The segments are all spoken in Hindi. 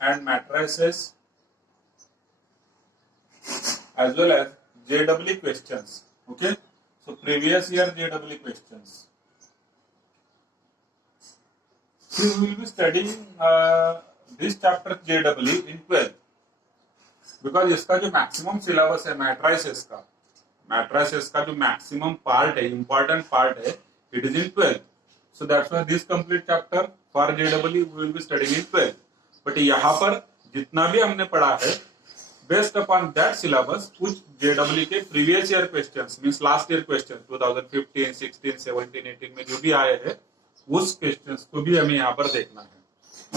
and matrices as well as JEE questions. Okay, so previous year JEE questions. So we will be studying this chapter JEE in 12th because इसका जो मैक्सिमम सिलेबस है मैट्राइसेस का जो मैक्सिमम पार्ट है, इंपॉर्टेंट पार्ट है, it is in 12th. So that's why this complete chapter for JEE we will be studying in 12th. But यहाँ पर जितना भी हमने पढ़ा है बेस्ड अपॉन दैट सिलेबस कुछ JEE के previous year questions means last year questions 2015, 16, 17, 18 में जो भी आए हैं उस क्वेश्चंस को भी हमें यहाँ पर देखना है.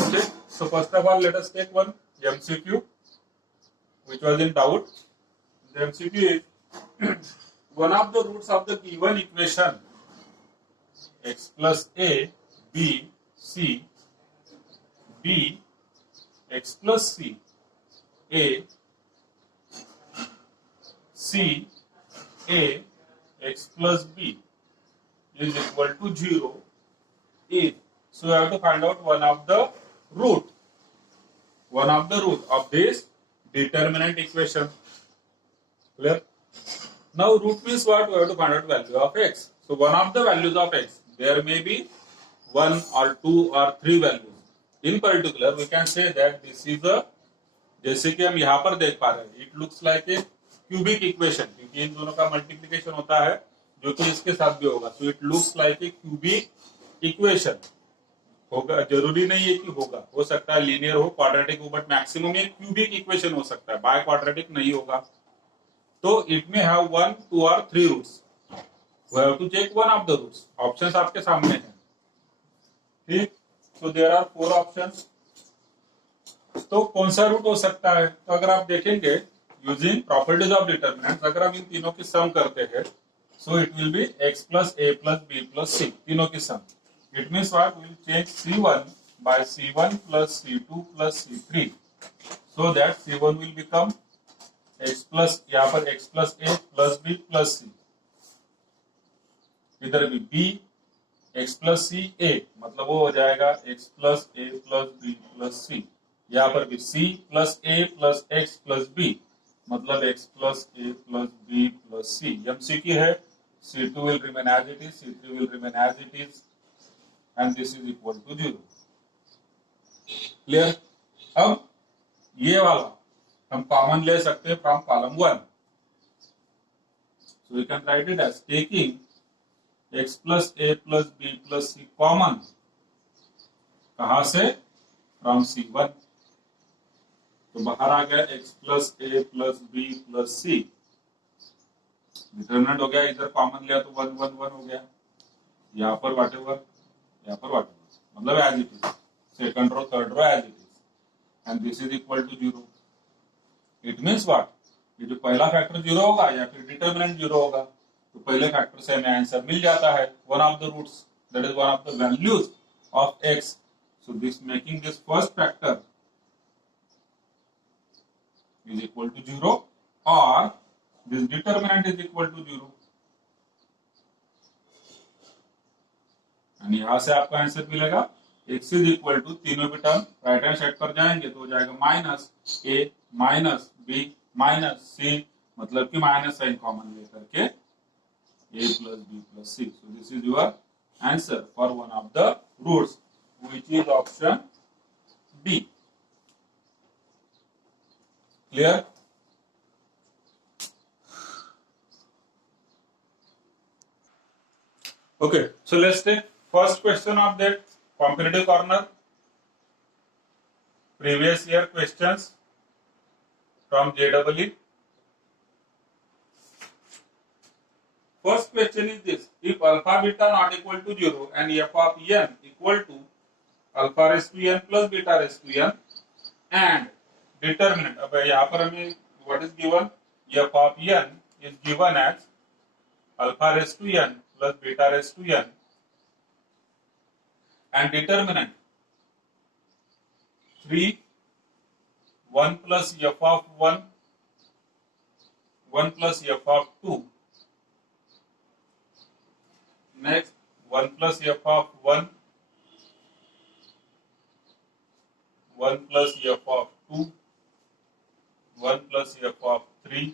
Okay, so first of all let us take one MCQ which was in doubt. The MCQ is one of the roots of the given equation x plus a b c b x plus c a c a x plus b is equal to 0 if. So you have to find out one of the root of this determinant equation. Clear? Now root means what? We have to find out value of x. So one of the values of x, there may be 1 or 2 or 3 values. In particular, we can say that this is a, जैसे कि हम यहाँ पर देख पा रहे हैं, it looks like a cubic equation, क्योंकि इन दोनों का मल्टीप्लिकेशन होता है जो कि इसके साथ भी होगा. So it looks like a cubic equation. होगा जरूरी नहीं है कि होगा, हो सकता है लीनियर हो, क्वाड्रेटिक हो, बट मैक्सिमम ये क्यूबिक इक्वेशन हो सकता है, बाय क्वाड्रेटिक नहीं होगा. तो इट में हैव 1, 2 और 3 roots. We have to check one of the roots. Options आपके सामने हैं. ठीक, सो देयर आर 4 ऑप्शंस. तो कौन सा रूट हो सकता है? तो अगर आप देखेंगे यूजिंग प्रॉपर्टीज ऑफ डिटरमिनेंट, अगर हम इन तीनों की सम करते हैं so it will be x plus a plus b plus c, तीनों की सम. It means what? We will change C1 by C1 plus C2 plus C3, so that C1 will become x plus, यहाँ पर x plus a plus b plus c, इधर भी b x plus c a, मतलब वो हो जाएगा x plus a plus b plus c. यहाँ पर भी c plus a plus x plus b, मतलब x plus a plus b plus c. MCQ है, C2 will remain as it is, C3 will remain as it is, and this is equal to 0. Clear? अब ये वाला हम कॉमन ले सकते हैं from column 1. So we can write it as taking x plus a plus b plus c common. कहां से? From C1. तो बाहर आ गया x plus a plus b plus c. Determinant हो गया, इधर कॉमन लिया तो 1 1 1 हो गया. यहाँ पर व्हाटएवर, यहाँ पर व्हाटएवर, मतलब as it is. Second row third row as it is, and this is equal to 0. It means what? ये जो पहला फैक्टर 0 होगा या फिर डिटरमिनेंट 0 होगा, तो पहले फैक्टर से हमें आंसर मिल जाता है. One of the roots, that is one of the values of x. So this making this first factor is equal to 0 और this determinant is equal to 0. And यहां से आपको आंसर मिलेगा x इज इक्वल टू, तीनों भी टर्म राइट हैंड साइड पर जाएंगे तो हो जाएगा minus a minus b minus c, मतलब कि माइनस साइन कॉमन लेकर के a plus b plus c. So this is your answer for one of the roots which is option D. Clear? Okay, so let's take first question of that competitive corner. Previous year questions from JEE. First question is this: if alpha beta not equal to 0 and f of n equal to alpha raised to n plus beta raised to n and determinant. अब यहाँ पर हमें what is given? f of n is given as alpha raised to n plus beta raised to n and determinant 3 1 plus f of 1 1 plus f of 2, next 1 plus f of 1 1 plus f of 2, 1 plus f of 3,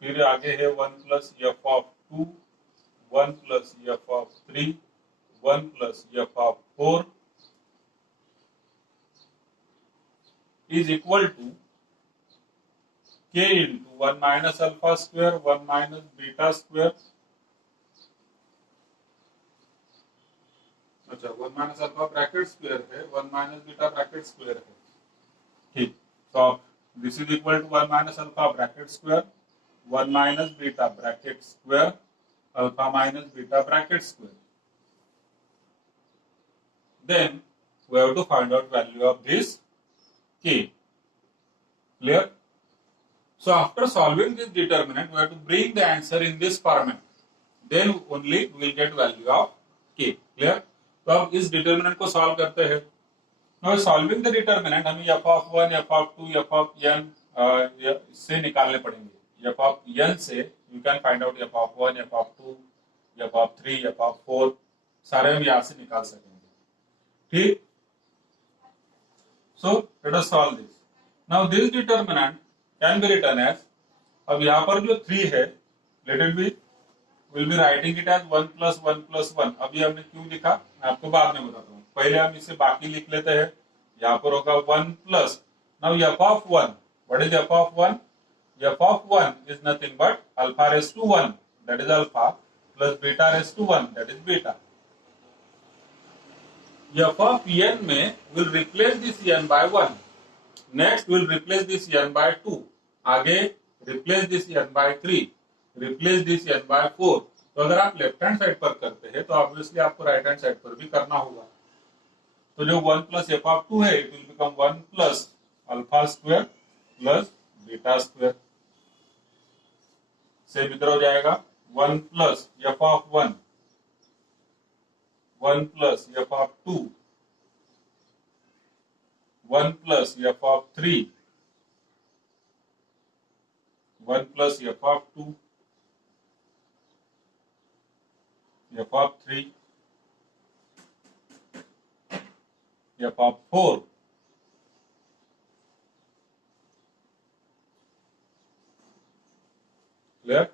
फिर आगे है 1 plus f of 2, 1 plus f of 3, 1 plus f of 4 is equal to k into 1 minus alpha square, 1 minus beta square. अच्छा 1 माइनस अल्फा ब्रैकेट स्क्वायर है, 1 माइनस बीटा ब्रैकेट स्क्वायर है, ठीक। तो this is equal to 1 minus alpha bracket square, 1 minus beta bracket square, alpha minus beta bracket square. Then we have to find out value of this k. Clear? So after solving this determinant, we have to bring the answer in this format. Then only we will get value of k. Clear? तो अब इस डिटर्मिनेंट को सॉल्व करते हैं. Now solving the determinant हमें f of 1, f of 2, f of n से निकालने पड़ेंगे. f of n से you can find out f of 1, f of 2, f of 3, f of 4 सारे हम यहाँ से निकाल सकेंगे. ठीक. So let us solve this. Now this determinant can be written as, अब यहाँ पर जो 3 है let it be, we'll be writing it as 1 plus 1 plus 1. अभी हमने क्यों लिखा मैं आपको बाद में बताता हूँ. पहले हम इसे बाकी लिख लेते हैं. यहाँ पर होगा 1 plus. Now f of 1. What is f of 1? f of 1 is nothing but alpha raised to 1, that is alpha, plus beta raised to 1, that is beta. f of n में will replace this n by 1. Next will replace this n by 2. आगे replace this n by 3. Replace this n by 4. तो अगर आप लेफ्ट हैंड साइड पर करते हैं तो ऑब्वियसली आपको राइट हैंड साइड पर भी करना होगा. तो जो 1 प्लस एफ ऑफ 2 है it will become 1 plus alpha square plus beta square. से इधर हो जाएगा 1 plus F of 1, 1 plus F of 2, 1 plus F of 3, 1 plus F of 2, f of 3, f of 4, clear.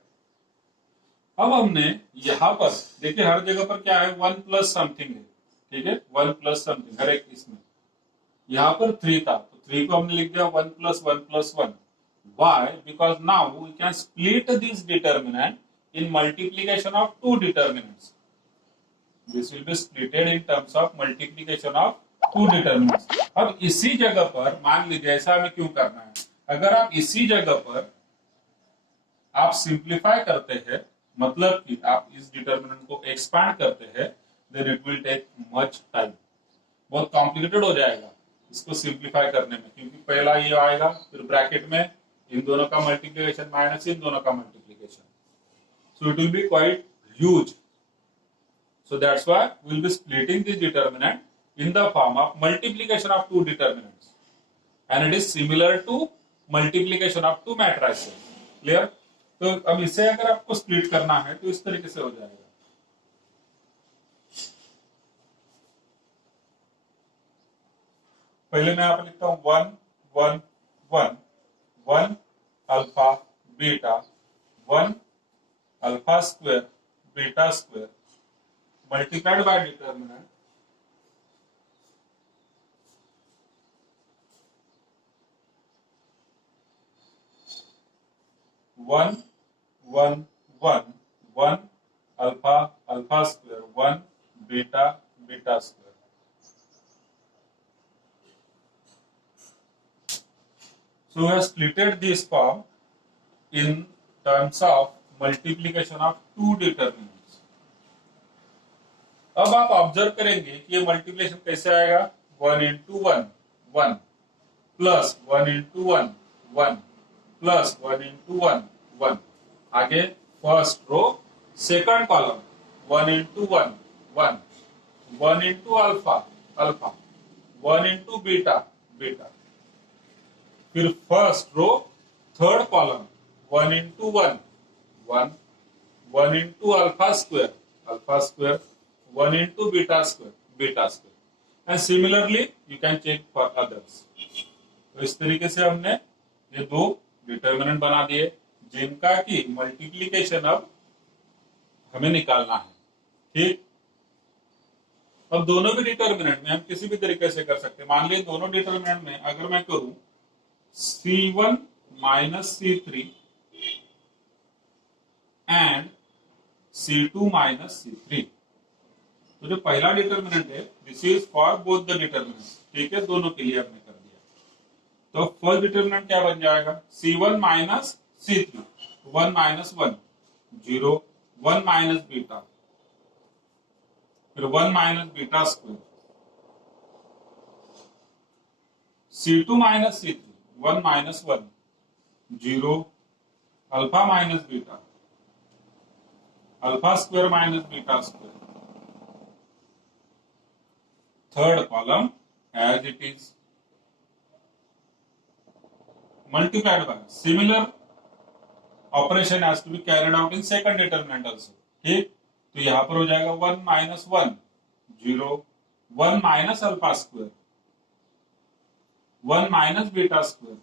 अब हमने यहां पर देखिए हर जगह पर क्या है 1 प्लस समथिंग है. ठीक है 1 प्लस समथिंग हर एक इसमें. यहां पर 3 था तो 3 को हमने लिख दिया 1 plus 1 plus 1. Why? Because now we can split this determinant in multiplication of two determinants. This will be splitted in terms of multiplication of two determinants. अब इसी जगह पर मान लीजिए ऐसा हमें क्यों करना है. अगर आप इसी जगह पर आप सिंप्लीफाई करते हैं मतलब कि आप इस डिटर्मिनेंट को एक्सपांड करते हैं then it will take much time. बहुत कॉम्प्लिकेटेड हो जाएगा इसको सिंप्लीफाई करने में क्योंकि पहला ये आएगा फिर ब्रैकेट में इन दोनों का मल्टीप्लिकेशन माइनस इन दोनों का multiplication. So it will be quite huge. So that's why we will be splitting this determinant in the form of multiplication of two determinants. And it is similar to multiplication of two matrices. Clear? तो अब इसे अगर आपको स्प्लिट करना है तो इस तरीके से हो जाएगा. पहले मैं आप लिखता हूं 1 1 1 1 alpha beta 1 alpha square beta square multiplied by determinant one one one one alpha alpha square 1 beta beta square. So we have splitted this form in terms of multiplication of two determinants. अब आप ऑब्जर्व करेंगे कि ये मल्टीप्लिकेशन कैसे आएगा 1 into 1 1 plus 1 into 1 1 plus 1 into 1 1. आगे first row second column 1 into 1 1 1 into alpha alpha 1 into beta beta. फिर first row third column 1 into 1 1 1 into alpha square 1 into beta beta square and similarly you can check for others. तो इस तरीके से हमने ये दो डिटर्मिनेंट बना दिए जिनका की मल्टीप्लीकेशन अब हमें निकालना है। ठीक, अब दोनों भी डिटर्मिनेंट में हम किसी भी तरीके से कर सकते हैं। मान लीजिए दोनों डिटर्मिनेंट में अगर मैं करूं C1 minus C3 and C2 minus C3, तो जो पहला डिटर्मिनेंट है this is for both the determinant. ठीक है, दोनों के लिए हमने कर दिया। तो फर्स्ट डिटर्मिनेंट क्या बन जाएगा C1 minus C3, 1 minus 1 0, 1 minus beta, फिर 1 minus beta square, C2 minus C3, 1 minus 1 0, alpha minus beta, alpha square minus beta square, third column as it is multiplied by similar operation has to be carried out in second determinant also। ठीक, तो यहां पर हो जाएगा 1 minus 1 0, 1 minus alpha square, 1 minus beta square,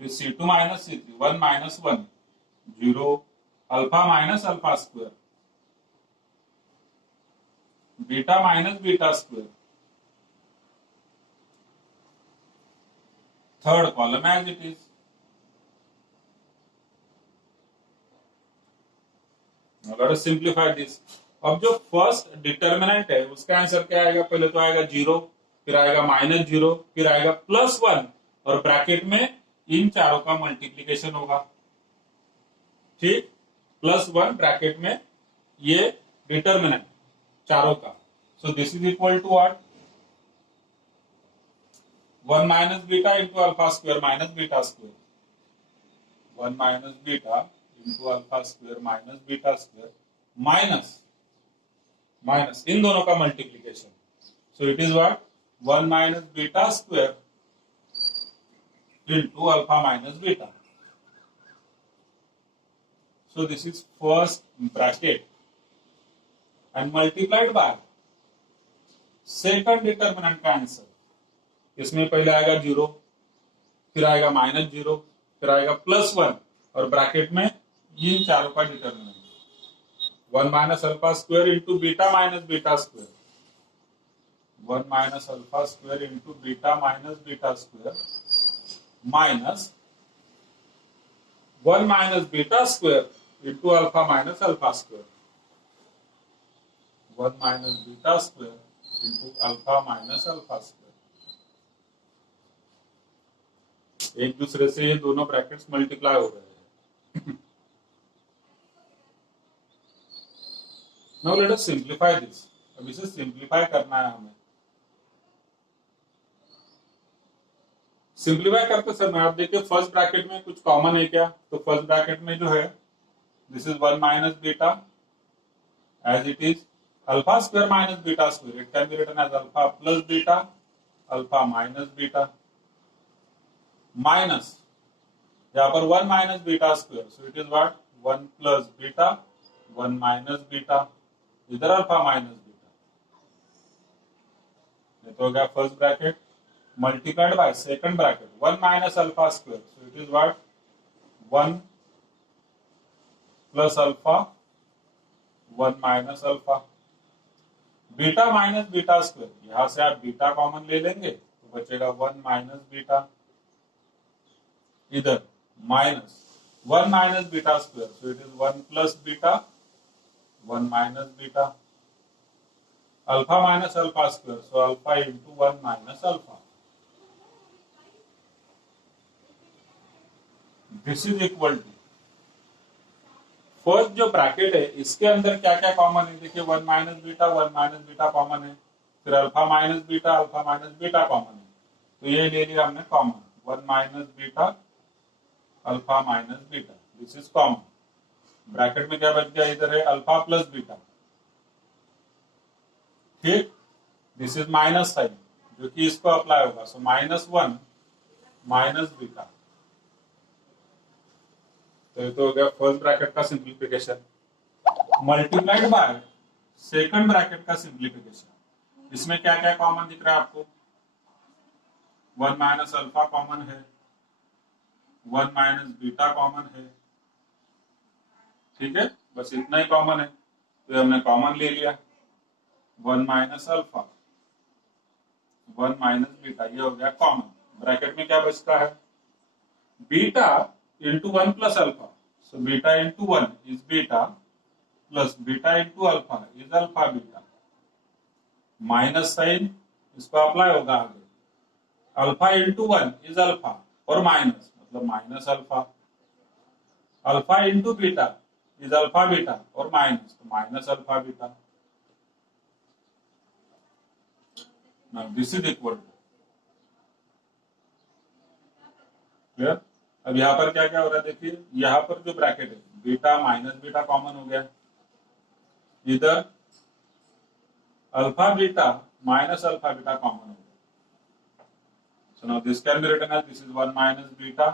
फिर C2 minus C3, 1 minus 1 0, alpha minus alpha square, beta minus beta square, third column as it is. अगर सिंप्लीफाई दिस, अब जो फर्स्ट डिटर्मिनेंट है उसका आंसर क्या आएगा, पहले तो आएगा 0, फिर आएगा माइनस 0, फिर आएगा प्लस 1 और ब्रैकेट में इन चारों का मल्टीप्लीकेशन होगा। ठीक, प्लस 1 ब्रैकेट में ये डिटर्मिनेंट चारों का, so this is equal to what 1 minus beta into alpha square minus beta square, 1 minus beta into alpha square minus beta square minus minus इन दोनों का multiplication, so it is what 1 minus beta square into alpha minus beta. So this is first bracket and multiplied by second determinant का आंसर। इसमें पहले आएगा 0, फिर आएगा माइनस 0, फिर आएगा प्लस 1 और ब्रैकेट में इन चारों का determinant 1 minus alpha square into beta minus beta square, 1 minus alpha square into beta minus beta square minus 1 minus beta square into alpha minus alpha square, 1 minus beta square into alpha minus alpha square. एक दूसरे से ये दोनों ब्रैकेट्स मल्टीप्लाई हो रहे हैं। Now let us simplify this. अब इसे सिंप्लीफाई करना है हमें। सिंप्लीफाई करते समय आप देखिए फर्स्ट ब्रैकेट में कुछ कॉमन है क्या, तो फर्स्ट ब्रैकेट में जो है this is 1 minus beta as it is, alpha square minus beta square it can be written as alpha plus beta, alpha minus beta, minus यहाँ पर 1 minus beta square, so it is what 1 plus beta 1 minus beta, इधर अल्फा माइनस बीटा। ये तो हो गया first bracket multiplied by second bracket 1 minus alpha square, so it is what 1 plus alpha 1 minus alpha, beta minus beta square, यहां से आप बीटा कॉमन ले लेंगे तो बचेगा 1 माइनस बीटा, इधर minus 1 minus beta square, so it is 1 plus beta 1 minus beta, alpha minus alpha square, so alpha into 1 minus alpha. This is equal to first जो ब्रैकेट है इसके अंदर क्या क्या कॉमन है, देखिए 1 माइनस बीटा कॉमन है, फिर अल्फा माइनस बीटा कॉमन है, तो ये ले लिया हमने common 1 minus beta alpha minus beta, this is common. Bracket में क्या बच गया, इधर है अल्फा प्लस बीटा, ठीक, दिस इज माइनस साइन जो कि इसको अप्लाई होगा, सो -1 माइनस बीटा। तो ये तो हो गया फर्स्ट ब्रैकेट का simplification multiplied by second bracket का सिंप्लीफिकेशन। इसमें क्या क्या कॉमन दिख रहा है आपको? 1 माइनस अल्फा कॉमन है, 1 माइनस बीटा कॉमन है, ठीक है, बस इतना ही कॉमन है, तो हमने कॉमन ले लिया। 1 माइनस अल्फा, 1 माइनस बीटा, ये हो गया कॉमन। ब्रैकेट में क्या बचता है? Beta into 1 plus alpha, so beta into 1 is beta plus beta into alpha is alpha beta. Minus sign इसको अप्लाई होगा आगे, अल्फा इंटू 1 इज अल्फा और माइनस मतलब minus alpha, alpha into beta is alpha beta और माइनस तो minus alpha beta. Now this is equal to clear. अब यहाँ पर क्या क्या हो रहा है देखिए, यहाँ पर जो ब्रैकेट है बीटा माइनस बीटा कॉमन हो गया, इधर alpha beta minus alpha beta common हो गया। So now this can be written as this is 1 minus beta.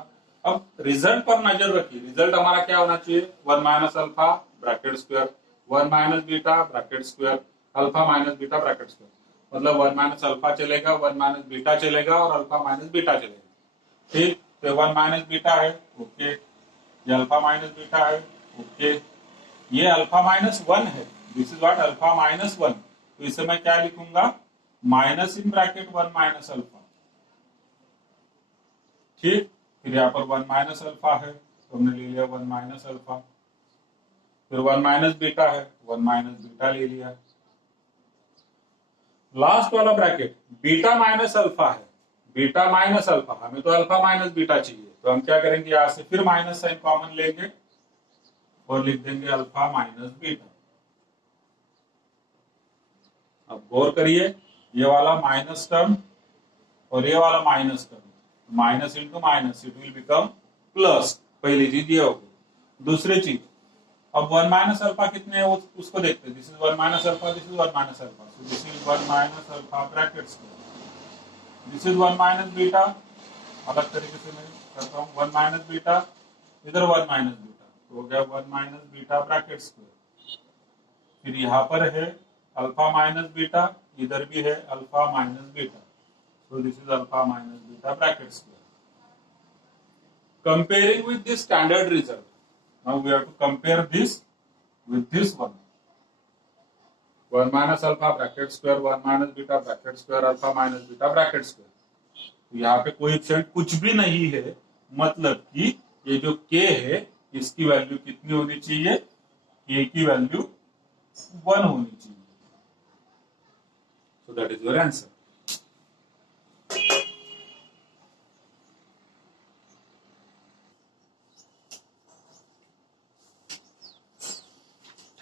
अब रिजल्ट पर नजर रखिए, रिजल्ट हमारा क्या होना चाहिए? 1 minus alpha bracket square, 1 minus beta bracket square, alpha minus beta bracket square, मतलब 1 माइनस अल्फा चलेगा, 1 माइनस बीटा चलेगा और अल्फा माइनस बीटा चलेगा, ठीक। तो 1 माइनस बीटा है, ओके, ये अल्फा माइनस बीटा है, ओके, ये अल्फा माइनस 1 है, this is what alpha minus 1, तो इसे मैं क्या लिखूंगा? Minus in bracket 1 minus alpha, ठीक। फिर यहाँ पर 1 माइनस अल्फा है तो हमने ले लिया 1 माइनस अल्फा, फिर 1 माइनस बीटा है, 1 माइनस बीटा ले लिया। लास्ट वाला ब्रैकेट बीटा माइनस अल्फा है, बीटा माइनस अल्फा, हमें तो अल्फा माइनस बीटा चाहिए, तो हम क्या करेंगे? यहां से फिर माइनस साइन कॉमन लेंगे और लिख देंगे अल्फा माइनस बीटा। अब गौर करिए, ये वाला माइनस टर्म और ये वाला minus term, minus into minus it will become plus, पहली चीज ये होगी। दूसरी चीज, अब 1 माइनस अल्फा कितने है उसको देखते हैं, this is 1 minus alpha, this is 1 minus alpha, so this is 1 minus alpha bracket square, this is 1 minus beta, अलग तरीके से मैं करता हूँ, 1 माइनस बीटा, इधर 1 माइनस बीटा, तो हो गया 1 माइनस बीटा ब्रैकेट स्क्वायर। फिर यहाँ पर है अल्फा माइनस बीटा, इधर भी है alpha minus beta, so this is alpha minus beta bracket square. Comparing with this standard result, now we have to compare this with this one, 1 minus alpha bracket square, 1 minus beta bracket square, alpha minus beta bracket square. तो यहाँ पे कोएफिशिएंट कुछ भी नहीं है, मतलब कि ये जो k है इसकी वैल्यू कितनी होनी चाहिए? k की वैल्यू 1 होनी चाहिए, so that is your answer.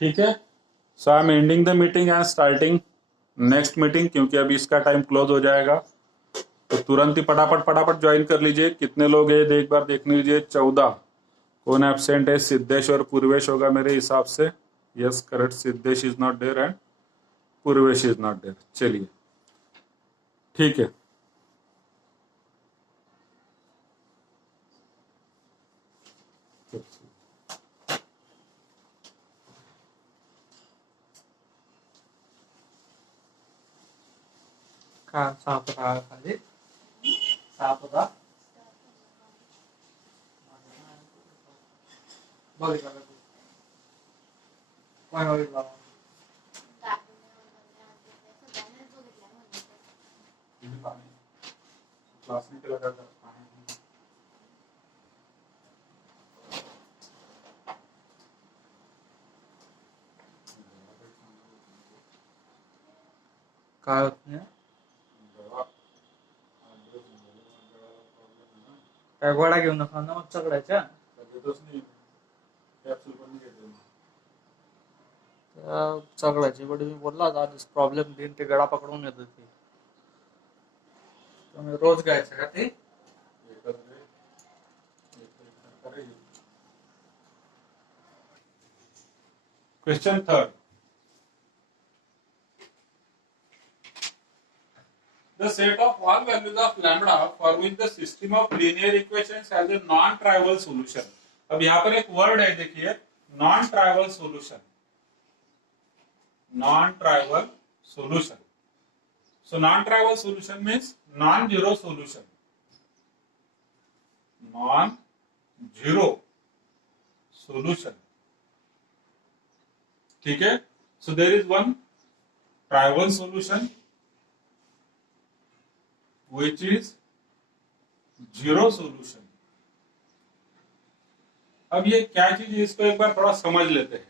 ठीक है, so I am ending the meeting and starting next meeting, क्योंकि अभी इसका टाइम क्लोज हो जाएगा, तो तुरंत ही फटाफट ज्वाइन कर लीजिए। कितने लोग हैं एक बार देख लीजिए, 14। कौन एब्सेंट है? सिद्धेश और पूर्वेश होगा मेरे हिसाब से, yes correct, Siddhesh is not there and Purvesh is not there. चलिए ठीक है, सापता खाली सापता बघितला का तू? कोण बघितला? क्लास में क्या लगा? काय होत नाही? काय गोळा घेऊ नका ना मग चगडायच्या. चगडायची बडी मी बोलला होता आधीच प्रॉब्लेम देईन, ते गळा पकडून येत होती. तुम्ही रोज घ्यायचं का ते? Question third, the set of all values of lambda for which the system of linear equations has a non-trivial solution. अब यहाँ पर एक वर्ड है देखिए, non trivial solution. non-trivial solution. So non-trivial solution means non-zero solution. Non-zero solution. ठीक है? So there is one trivial solution which is zero solution. अब ये क्या चीज है, इसको एक बार थोड़ा समझ लेते हैं,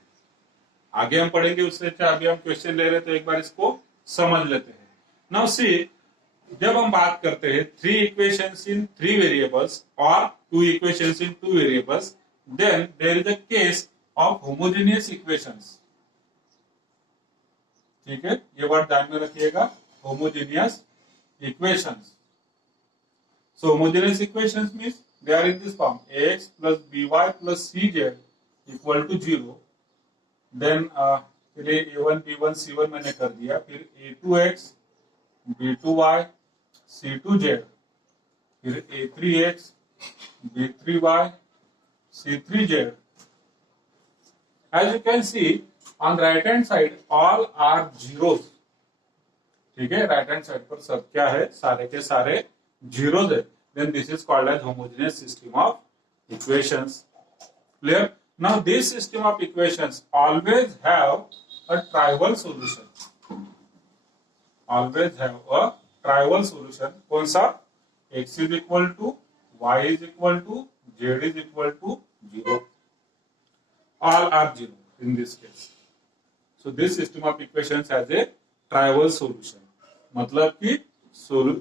आगे हम पढ़ेंगे उससे अच्छा अभी हम क्वेश्चन ले रहे तो एक बार इसको समझ लेते हैं. नाउ सी, जब हम बात करते हैं three equations in three variables और two equations in two variables, then there is a case of homogeneous equations. ठीक है, ये वर्ड ध्यान में रखिएगा, homogeneous equations. So homogeneous equations means they are in this form: ax plus by plus cz equal to 0. Then पहले a1 b1 c1 मैंने कर दिया, फिर a2x b2y c2z, फिर a3x b3y c3z. As you can see on right hand side all are zeros. ठीक है, राइट हैंड साइड पर सब क्या है, सारे के सारे zeros है. Then this is called as homogeneous system of equations. Clear? Now this system of equations always have a trivial solution. Always have a trivial solution. कौन सा? X is equal to, Y is equal to, Z is equal to 0. All are 0 in this case. So this system of equations has a trivial solution. मतलब कि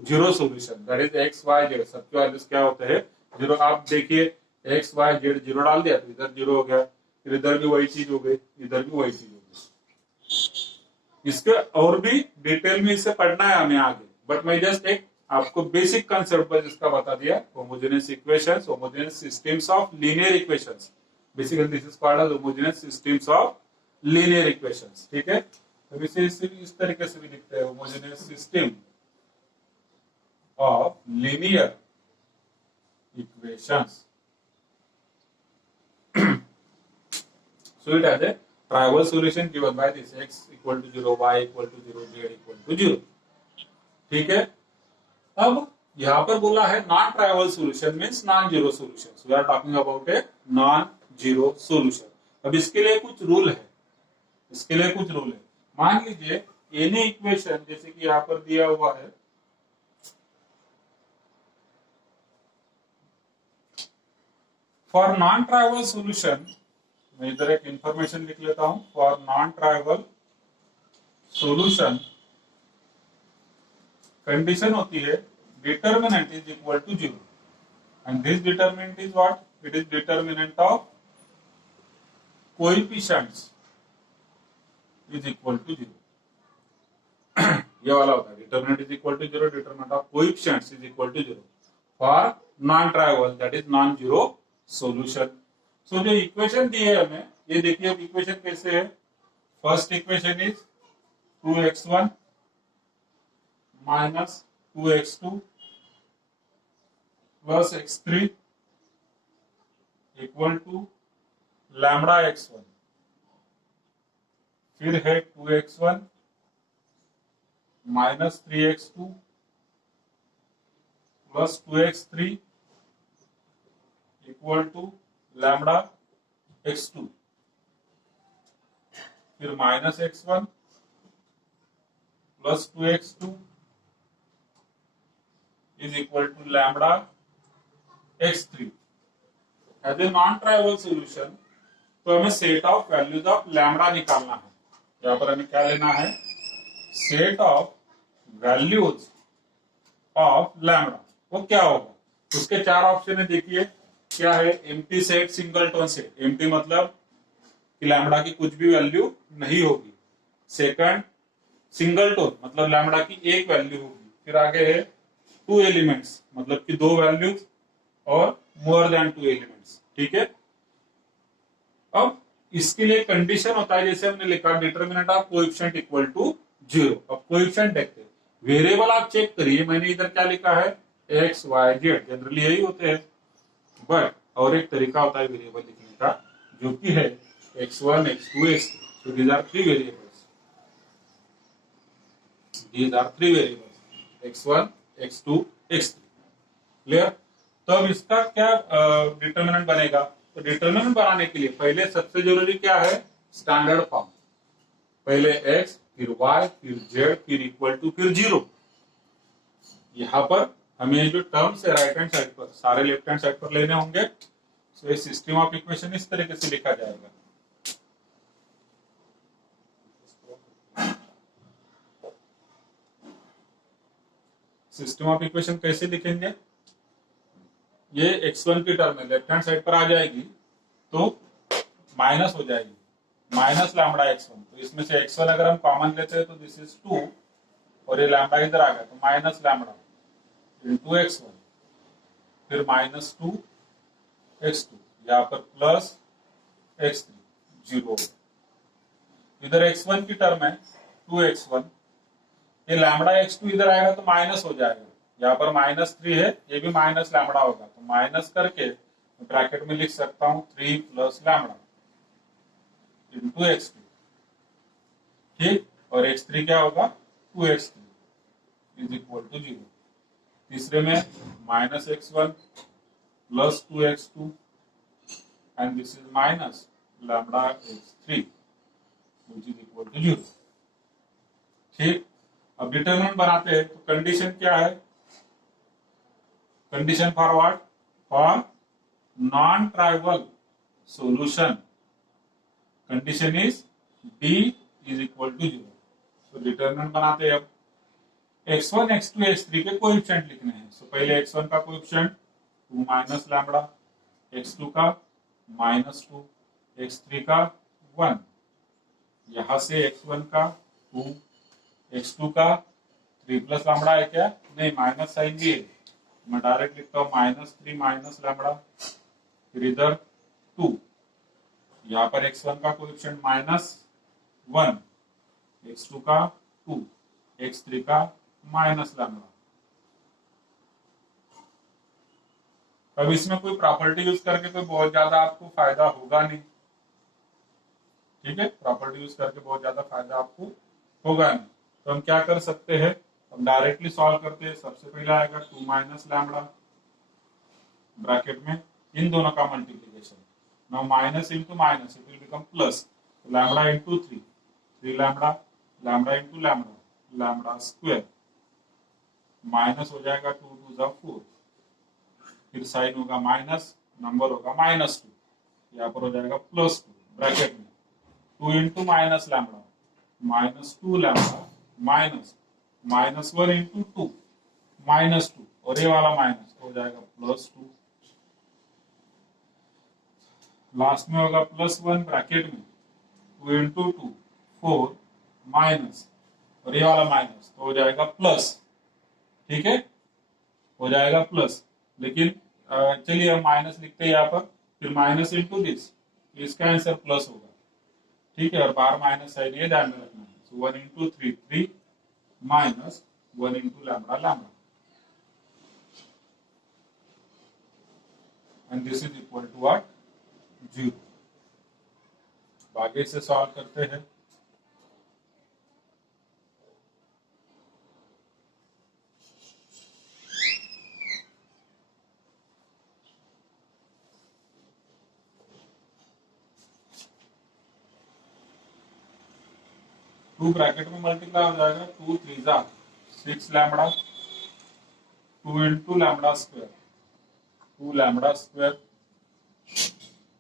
zero solution, that is x y z, सबके वैल्यूज क्या होते हैं, जीरो. आप देखिए एक्स वाई जेड जीरो डाल दिया तो इधर जीरो हो गया, फिर इधर भी वही चीज हो गई, इधर भी वही चीज हो गई. इसके और भी डिटेल में इसे पढ़ना है हमें आगे, बट मैं जस्ट एक आपको बेसिक कंसेप्ट पर इसका बता दिया. Homogeneous equations, homogeneous systems of linear equations. Basically this is called as homogeneous systems of linear equations. ठीक है, तो इसे इस तरीके से भी लिखते हैं, homogeneous system of linear equations. So it has a trivial solution given by this: x equal to 0, y equal to 0, z equal to 0. ठीक है, अब यहां पर बोला है non trivial solution means non zero solution. We are talking about a non zero solution. अब इसके लिए कुछ रूल है, इसके लिए कुछ रूल है. मान लीजिए एनी इक्वेशन, जैसे कि यहां पर दिया हुआ है, फॉर नॉन ट्राइवल सॉल्यूशन, मैं इधर एक इंफॉर्मेशन लिख लेता हूं. For non trivial solution condition होती है determinant is equal to 0, and this determinant is what, it is determinant of coefficients is equal to 0. ये वाला होता है, determinant is equal to 0, determinant of coefficients is equal to 0 for non trivial, that is non zero solution. So जो इक्वेशन दी है हमें, ये देखिए अब इक्वेशन कैसे है. First equation is 2x1 minus 2x2 plus x3 equal to lambda x1. फिर है 2x1 minus 3x2 plus 2x3 equal to lambda x2. फिर minus x1 plus 2x2 is equal to lambda x3. As a non trivial solution तो हमें set of values of lambda निकालना है. यहाँ पर हमें क्या लेना है, set of values of lambda. वो क्या होगा, उसके चार ऑप्शन है. देखिए क्या है, empty set, singleton set. Empty मतलब कि लैम्बडा की कुछ भी वैल्यू नहीं होगी. सेकंड सिंगलटन मतलब लैम्बडा की एक वैल्यू होगी. फिर आगे है टू एलिमेंट्स मतलब कि दो वैल्यूज और मोर देन टू एलिमेंट्स. ठीक है, अब इसके लिए कंडीशन होता है, जैसे हमने लिखा determinant of coefficient equal to 0. अब कोएफिशिएंट देखते हैं, वेरिएबल आप चेक करिए. मैंने इधर क्या लिखा है, एक्स वाई जेड, जनरली यही होते हैं. बट और एक तरीका होता है वेरिएबल लिखने का, जो कि है x1 x2 x3. So these are three variables. These are three variables x1 x2 x3 clear. तो अब इसका क्या डिटर्मिनेंट बनेगा? तो डिटर्मिनेंट बनाने के लिए पहले सबसे जरूरी क्या है? Standard form. पहले x फिर y फिर z फिर इक्वल टू फिर 0। यहाँ पर हमें जो टर्म्स है राइट हैंड साइड पर सारे लेफ्ट हैंड साइड पर लेने होंगे। तो ये सिस्टम ऑफ इक्वेशन इस तरीके से लिखा जाएगा। सिस्टम ऑफ इक्वेशन कैसे लिखेंगे? ये x1 की टर्म है लेफ्ट हैंड साइड पर आ जाएगी तो माइनस हो जाएगी, माइनस लैम्बडा x1। तो इसमें से x1 अगर हम कॉमन लेते हैं तो दिस इज 2 और ये लैम्बडा इधर आ गया तो माइनस लैम्बडा इंटू x1 फिर माइनस 2 x2 यहाँ पर प्लस x3 0। इधर x1 की टर्म है 2x1, ये लैम्बडा x2 इधर आएगा तो माइनस हो जाएगा। यहाँ पर -3 है, ये भी माइनस लैम्बडा होगा तो माइनस करके ब्रैकेट में लिख सकता हूँ 3 प्लस लैम्बडा इंटू x2। ठीक, और x3 क्या होगा? 2x3 is equal to 0। तीसरे में -x1 plus 2x2 and this is minus lambda x3 which is equal to 0। ठीक, अब डिटरमिनेंट बनाते हैं तो कंडीशन क्या है? Condition for what? For non trivial solution condition is d is equal to 0। तो डिटरमिनेंट बनाते हैं। अब x1 x2 x3 के कोएफिशिएंट लिखने हैं। सो पहले x1 का कोएफिशिएंट 2 माइनस लैम्बडा, x2 का -2, x3 का 1। यहां से x1 का 2, x2 का 3 प्लस लैम्बडा है क्या? नहीं, माइनस साइन भी है। मैं डायरेक्ट लिखता हूँ -3 माइनस लैम्बडा फिर इधर 2। यहाँ पर x1 का कोएफिशिएंट -1, x2 का 2, x3 का माइनस लैम्बडा। अब इसमें कोई प्रॉपर्टी यूज करके तो बहुत ज्यादा आपको फायदा होगा नहीं। ठीक है, प्रॉपर्टी यूज करके बहुत ज्यादा फायदा आपको होगा नहीं। तो हम क्या कर सकते हैं? हम डायरेक्टली सॉल्व करते हैं। सबसे पहले आएगा 2 माइनस लैम्बडा ब्रैकेट में इन दोनों का multiplication. Now minus into minus it will become plus, lambda into 3 lambda, lambda into lambda, lambda square minus हो जाएगा 2 2 जा 4, फिर साइन होगा माइनस, नंबर होगा -2, यहाँ पर हो जाएगा +2 ब्रैकेट में 2 into minus lambda -2 lambda minus -1 into 2 -2 और ये वाला माइनस हो जाएगा +2। लास्ट में होगा +1 ब्रैकेट में 2 इंटू 2 4 माइनस और ये वाला माइनस तो हो जाएगा प्लस। ठीक है, हो जाएगा प्लस। लेकिन चलिए हम माइनस लिखते हैं यहाँ पर, फिर माइनस इंटू दिस, इसका आंसर प्लस होगा। ठीक है, और बाहर माइनस साइन ये ध्यान में रखना है। So 1 into 3 3 minus 1 into lambda lambda and this is equal to what? 0। आगे से सॉल्व करते हैं। टू ब्रैकेट में मल्टीप्लाई हो जाएगा 2 3 जा 6 lambda 2 into lambda square 2 lambda square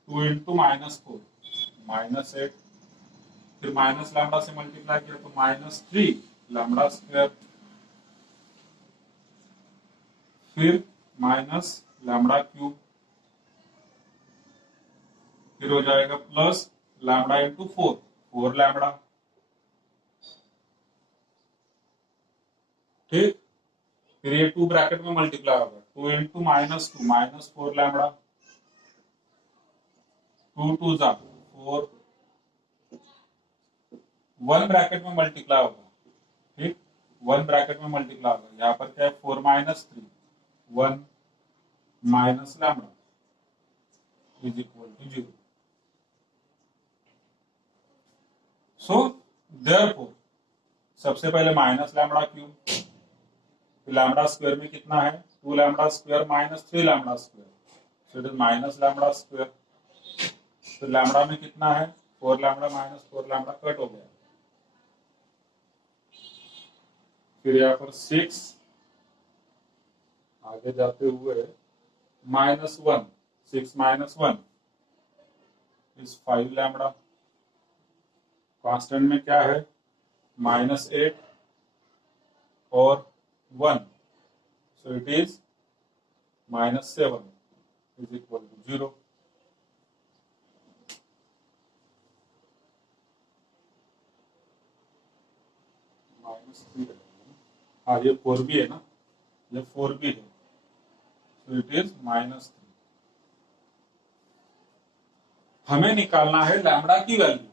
2 into -4 -8, फिर माइनस लैम्बडा से मल्टीप्लाई किया तो -3 लैम्बडा स्क्वायर, फिर माइनस लैम्बडा क्यूब, फिर हो जाएगा प्लस लैम्बडा इंटू 4 लैम्बडा। ठीक, फिर ये 2 ब्रैकेट में मल्टीप्लाई होगा 2 इंटू -2 -4 लैम्बडा 2 2 जा 4 1 ब्रैकेट में मल्टीप्लाई होगा। ठीक, 1 ब्रैकेट में मल्टीप्लाई होगा। यहाँ पर क्या है 4 -3 1 minus lambda is equal to 0। So therefore सबसे पहले minus lambda cube, lambda square में कितना है 2 lambda square minus 3 lambda square, so it is minus lambda square. तो लैम्बडा में कितना है 4 लैम्बडा माइनस 4 लैम्बडा कट हो गया, फिर यहाँ पर 6 आगे जाते हुए -1, 6 माइनस 1 इज 5 लैम्बडा, कांस्टेंट में क्या है -8 और 1, so it is -7 is equal to 0। -3 हाँ ये 4 भी है ना, ये 4 भी है, so it is -3। हमें निकालना है लैम्बडा की वैल्यू।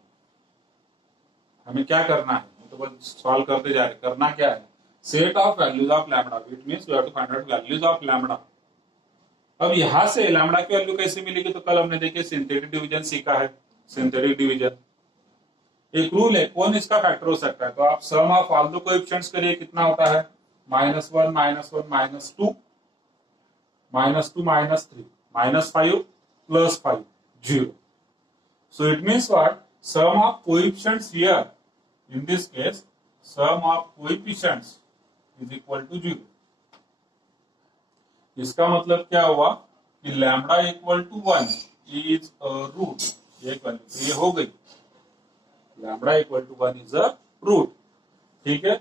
हमें क्या करना है, तो बस सॉल्व करते जा रहे, करना क्या है set of values of lambda, it means we have to find out values of lambda. अब यहां से लैम्बडा की वैल्यू कैसे मिलेगी, तो कल हमने देखिए सिंथेटिक डिवीजन सीखा है, सिंथेटिक डिवीजन एक रूल है, कौन इसका फैक्टर हो सकता है, तो आप सम ऑफ ऑल द कोएफिशिएंट्स करिए, कितना होता है -1 -1 -2 -2 -3 -5 +5 0। So it means what? Sum of coefficients here, in this case, sum of coefficients is equal to 0। इसका मतलब क्या हुआ कि lambda equal to 1 is a root, एक वैल्यू तो ये हो गई, lambda equal to 1 is a root. ठीक है,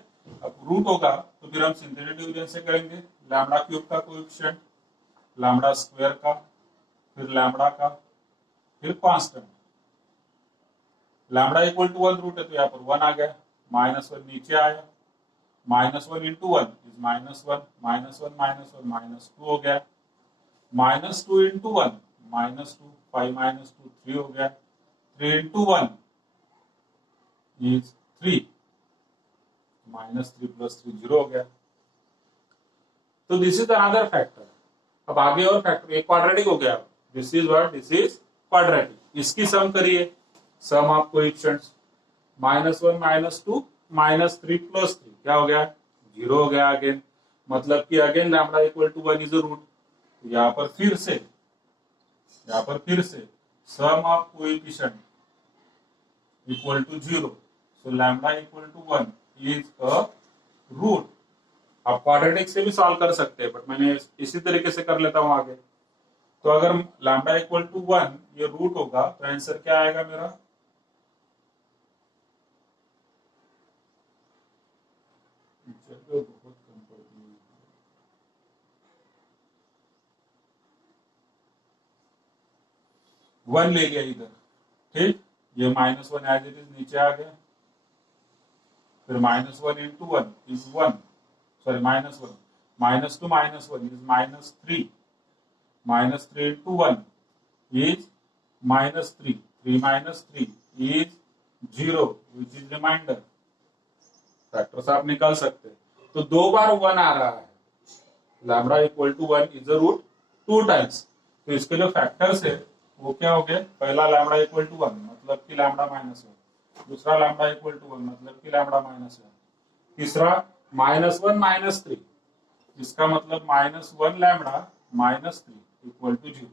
अब रूट होगा तो फिर हम सिंथेटिक डिवीजन से करेंगे, लैम्बडा क्यूब का कोएफिशिएंट, लैम्बडा स्क्वायर का, फिर लैम्बडा का, फिर constant. Lambda equal to 1 root है तो यहाँ पर 1 आ गया, -1 नीचे आया, -1 इंटू 1 इज -1 -1 -2 हो गया, -2 इंटू 1 -2 5 -2 3 हो गया, 3 इंटू 1 इज 3, -3 + 3 0 हो गया। तो दिस इज अनदर फैक्टर। अब आगे और फैक्टर, एक क्वाड्रेटिक हो गया, this is what, this is quadratic. इसकी सम करिए, सम ऑफ कोएफिशिएंट्स, -1 -2 -3 + 3 क्या हो गया 0 हो गया अगेन, मतलब कि again lambda equal to 1 is a root. यहाँ पर फिर से sum of coefficient equal to 0, so lambda equal to 1 is a root. आप क्वाड्रेटिक से भी सॉल्व कर सकते हैं, बट मैंने इसी तरीके से कर लेता हूं आगे। तो अगर लैम्बडा इक्वल टू 1 ये रूट होगा तो आंसर क्या आएगा मेरा, बहुत कम पड़ती है, 1 ले लिया इधर, ठीक, ये -1 एज इट इज नीचे आ गया, फिर -1 into 1 is 1, sorry -1 -2 -1 is -3, -3 into 1 is -3, 3 -3 is 0 which is remainder. Factors आप निकाल सकते हैं, तो 2 बार 1 आ रहा है, lambda equal to 1 is a root 2 times, तो इसके जो फैक्टर्स है वो क्या हो गए, पहला लैम्बडा इक्वल टू 1 मतलब कि लैम्बडा -1, दूसरा लैम्बडा इक्वल टू 1 मतलब कि लैम्बडा -1, तीसरा -1 -3 इसका मतलब -1 लैम्बडा -3 इक्वल टू 0।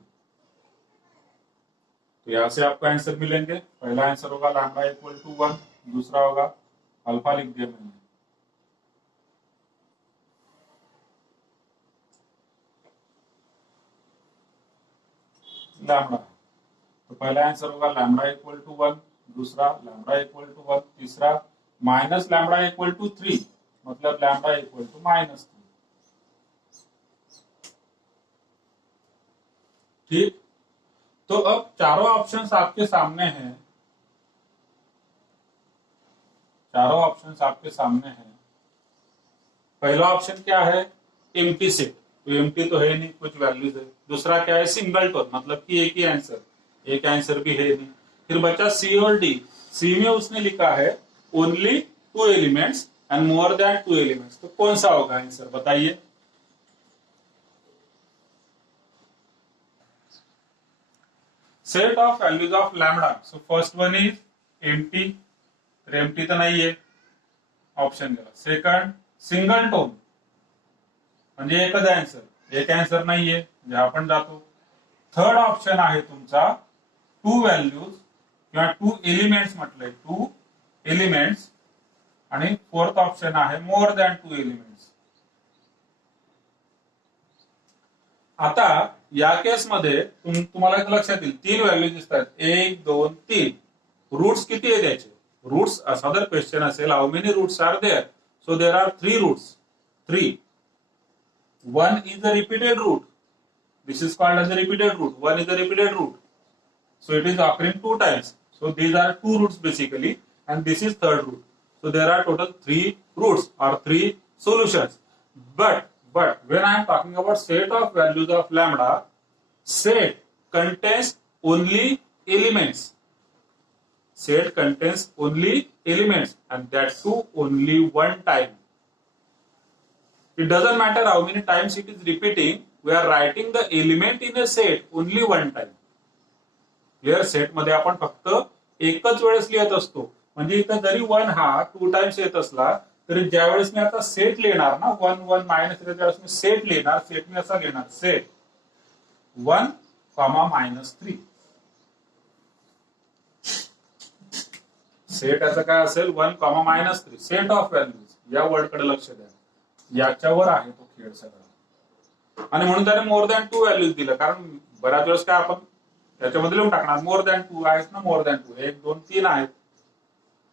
तो यहां से आपको आंसर मिलेंगे, पहला आंसर होगा लैम्बडा इक्वल टू 1, दूसरा होगा अल्फा लिख दिया मैंने, लैम्बडा। तो पहला आंसर होगा लैम्बडा इक्वल टू 1, दूसरा लैम्बडा इक्वल टू 1, तीसरा माइनस लैम्बडा इक्वल टू 3 मतलब लैम्बडा इक्वल टू -3। ठीक, तो अब चारों ऑप्शंस आपके सामने हैं, चारों ऑप्शंस आपके सामने हैं। पहला ऑप्शन क्या है, एम्प्टी सेट, तो एम्प्टी तो है नहीं, कुछ वैल्यूज है। दूसरा क्या है, सिंगल टोन मतलब कि एक ही आंसर, एक आंसर भी है नहीं। फिर बचा सी और डी। सी में उसने लिखा है only 2 elements and more than 2 elements, तो कौन सा होगा आंसर बताइए। Set of values of lambda, so first one is empty, empty तो नहीं है। ऑप्शन गेला. सेकंड सिंगल टोन म्हणजे एकच आन्सर, एक आन्सर नाहीये म्हणजे आपण जातो. थर्ड ऑप्शन आहे तुमचा टू व्हॅल्यूज किंवा टू एलिमेंट्स म्हटलंय, टू एलिमेंट्स. आणि फोर्थ ऑप्शन आहे मोर दॅन टू एलिमेंट्स. आता या केसमध्ये तुम्हाला इथं लक्षात येईल तीन व्हॅल्यू दिसतात, 1 2 3. रूट्स किती आहे त्याचे? रूट्स असा जर क्वेश्चन असेल how many roots are there, so there are 3 roots. 3. 1 is a repeated root. This is called as a repeated root. 1 is a repeated root. So it is occurring 2 times. So these are 2 roots basically, and this is third root. So there are total 3 roots or 3 solutions. But when I am talking about set of values of lambda, set contains only elements. Set contains only elements, and that too only one time. It doesn't matter how many times it is repeating, we are writing the element in a set only one time. Here set मध्ये आपण फक्त एकच वेळेस लिहित असतो. म्हणजे इथं जरी 1 हा 2 टाइम्स येत असला तरी ज्या वेळेस मी आता सेट लिहिणार ना, 1 1 मायनस त्यावेळेस मी सेट लिहिणार. सेट मी असा लिहिणार, सेट 1, -3. सेट असं काय असेल, 1, -3. सेट ऑफ व्हॅल्यूज, या वर्ड कडे लक्ष द्या, याच्यावर आहे तो खेळ सगळा. आणि म्हणून त्याने मोर दॅन 2 व्हॅल्यूज दिलं, कारण बऱ्याच वेळेस काय आपण त्याच्यामध्ये लिहून टाकणार मोर दॅन 2 आहेत ना, मोर दॅन 2 1 2 3 आहेत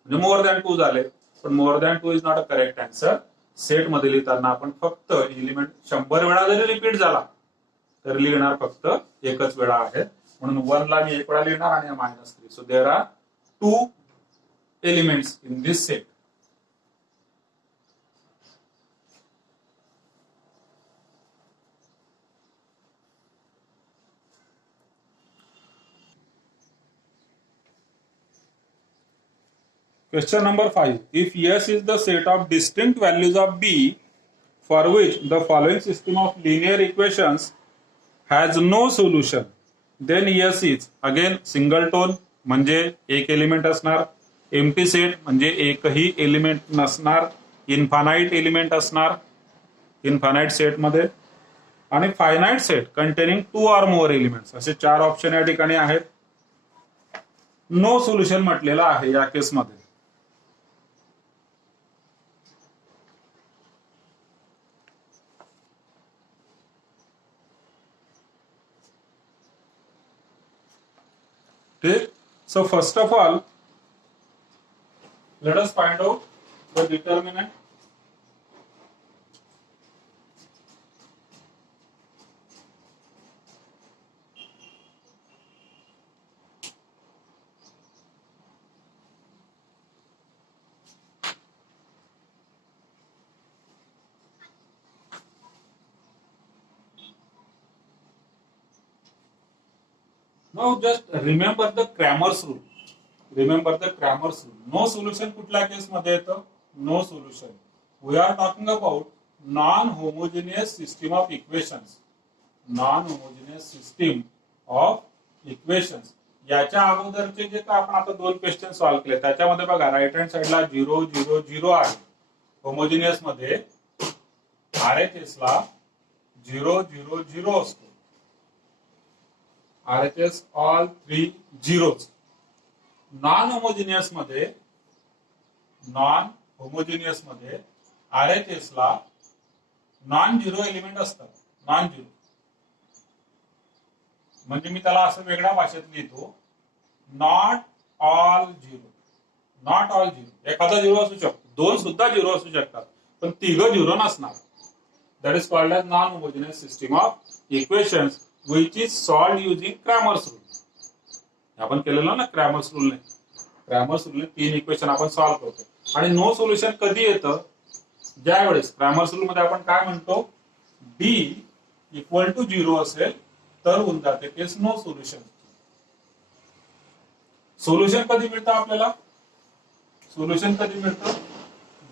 म्हणजे मोर दॅन 2 झाले. पण more than 2 is not a correct answer. Set मध्ये लिहिताना आपण फक्त एलिमेंट 100 वेळा जरी रिपीट झाला तरी लिहिणार फक्त एकच वेळा आहे. म्हणून 1 ला मी एक वेळा लिहिणार आणि -3. So there are 2 elements in this set. Question number 5. If S is the set of distinct values of B for which the following system of linear equations has no solution, then S is again single tone म्हणजे एक एलिमेंट असणार, एम्प्टी सेट म्हणजे एकही एलिमेंट नसणार, इन्फानाइट एलिमेंट असणार इन्फानाइट सेट मध्ये, आणि finite set containing 2 or more elements. असे 4 ऑप्शन या ठिकाणी आहेत. नो सोल्युशन म्हटलेलं आहे या केसमध्ये. Okay, so first of all, let us find out the determinant. Now just remember the Cramer's rule. Remember the Cramer's rule. No solution कुठल्या केस मध्ये येतं? No solution. We are talking about non-homogeneous system of equations. Non-homogeneous system of equations. याच्या अगोदरचे जे का आपण आता 2 क्वेश्चन सॉल्व्ह केले त्याच्यामध्ये बघा राईट हँड साइडला 0 0 0 आहे. होमोजिनियस मध्ये RHS ला 0 0 0 असतो. RHS all 3 zeros. Non homogeneous मध्ये RHS ला नॉन झिरो एलिमेंट असतात. नॉन झिरो म्हणजे मी त्याला असं वेगळ्या भाषेत लिहितो, not all zero. Not all zero, एखादा झिरो असू शकतो, 2 सुद्धा झिरो असू शकतात, पण 3 झिरो नसणार. That is called as non homogeneous system of equations which is solved using Cramer's rule. आपण केलेलं ना क्रॅमर्स रूलने. क्रॅमर्स रूलने 3 इक्वेशन आपण सॉल्व्ह करतो. आणि नो सोल्युशन कधी येतं? ज्यावेळेस क्रॅमर्स रूल मध्ये आपण काय म्हणतो, D इक्वल टू 0 असेल तर होऊन जाते केस नो सोल्युशन. सोल्युशन कधी मिळतं आपल्याला? सोल्युशन कधी मिळतं?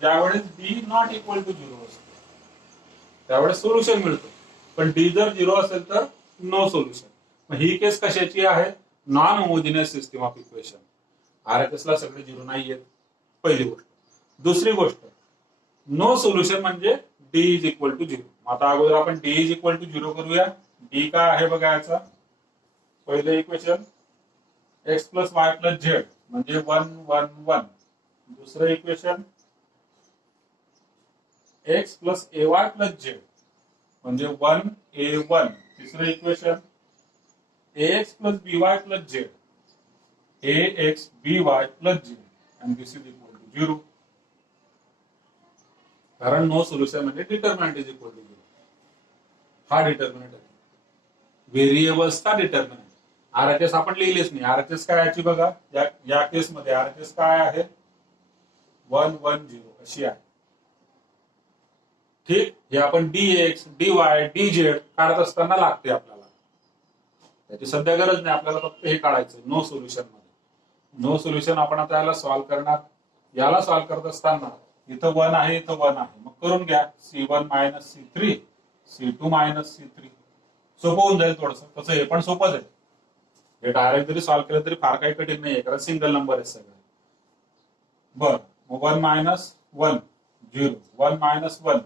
ज्यावेळेस D नॉट इक्वल टू 0 असेल त्यावेळेस सोल्युशन मिळतं. पण D जर 0 असेल तर नो सोल्युशन. ही केस कशाची आहे? Non homogeneous system of equation. RHS ला सगळे 0 नाही आहेत, पहिली गोष्ट. दुसरी गोष्ट, नो सोल्युशन म्हणजे डी इज इक्वल टू 0. आता अगोदर आपण डी इज इक्वल टू 0 करूया. डी काय आहे बघा याचा. पहिलं equation x plus y plus Z म्हणजे 1 1 1. दुसरं इक्वेशन एक्स प्लस ए वाय प्लस झेड म्हणजे 1 ए 1. तिसरं equation ax plus by plus z ax by plus z and this is equal to 0. कारण नो सोल्युशन म्हणजे डिटर्मिनंट इज इक्वल टू 0. हा डिटर्मिनंट आहे. व्हेरिएबल्सचा डिटर्मिनंट. आरएचएस आपण लिहिलेच नाही. आरएचएस काय याची बघा. या केस मध्ये आरएचएस काय आहे 1 1 0 अशी आहे. ठीक. हे आपण dx dy dz काढत असताना लागते आपल्याला. त्याची सध्या गरज नाही. आपल्याला फक्त हे काढायचं नो सोल्युशन मध्ये. नो सोल्युशन आपण आता याला सॉल्व्ह करणार. याला सॉल्व्ह करत असताना इथं 1 आहे इथं 1 आहे. मग करून घ्या c1 minus c3 c2 minus c3. सोपं होऊन जाईल थोडस. तसं हे पण सोपंच आहे. हे डायरेक्ट जरी सॉल्व्ह केलं तरी फार काही कठीण नाहीये कारण सिंगल नंबर आहे सगळे. बर मग 1 मायनस 1 0 1 मायनस 1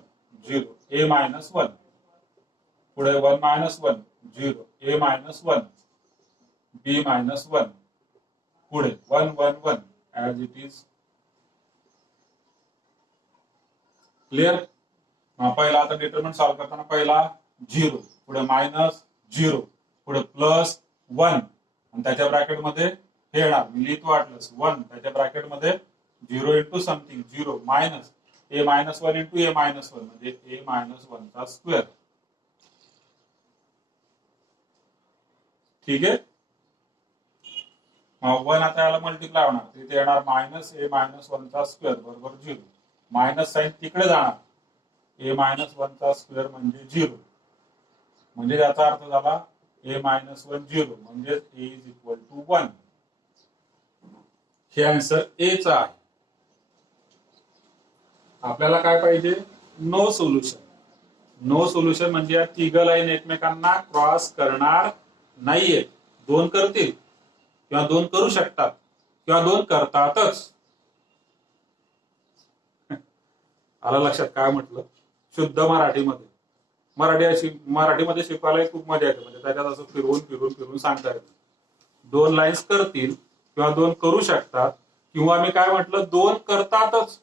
0 a मायनस 1. पुढे 1 minus 1 0 a minus 1 b minus 1. पुढे 1 1 1 ऍज इट इज. क्लिअर. पहिला आता डिटर्मिनंट सॉल्व्ह करताना पहिला 0 पुढे मायनस 0 पुढे प्लस 1 आणि त्याच्या ब्रॅकेट मध्ये हे येणार. मी लिहितो वाटलंच 1 त्याच्या ब्रॅकेट मध्ये 0 into something 0 minus a minus 1 into a minus 1 म्हणजे a मायनस 1 चा स्क्वेअर. ठीक आहे. 1 आता याला मल्टिप्लाय होणार. तिथे येणार मायनस a मायनस 1 चा स्क्वेअर बरोबर 0. मायनस साइन तिकडे जाणार. a मायनस 1 चा स्क्वेअर म्हणजे 0. म्हणजे याचा अर्थ झाला a मायनस 1 0 म्हणजे a इज इक्वल टू 1. हे आन्सर ए चा आहे. आपल्याला काय पाहिजे नो सोल्युशन. नो सोल्युशन म्हणजे या तिघ लाईन एकमेकांना क्रॉस करणार नाहीये. दोन करतील किंवा दोन करू शकतात किंवा दोन करतातच. आलं लक्षात काय म्हटलं. शुद्ध मराठीमध्ये. मराठीमध्ये शिकवायला खूप मजा येते. म्हणजे त्याच्यात असं फिरवून फिरवून फिरवून सांगता येतं. दोन लाईन्स करतील किंवा दोन करू शकतात किंवा मी काय म्हटलं दोन करतातच.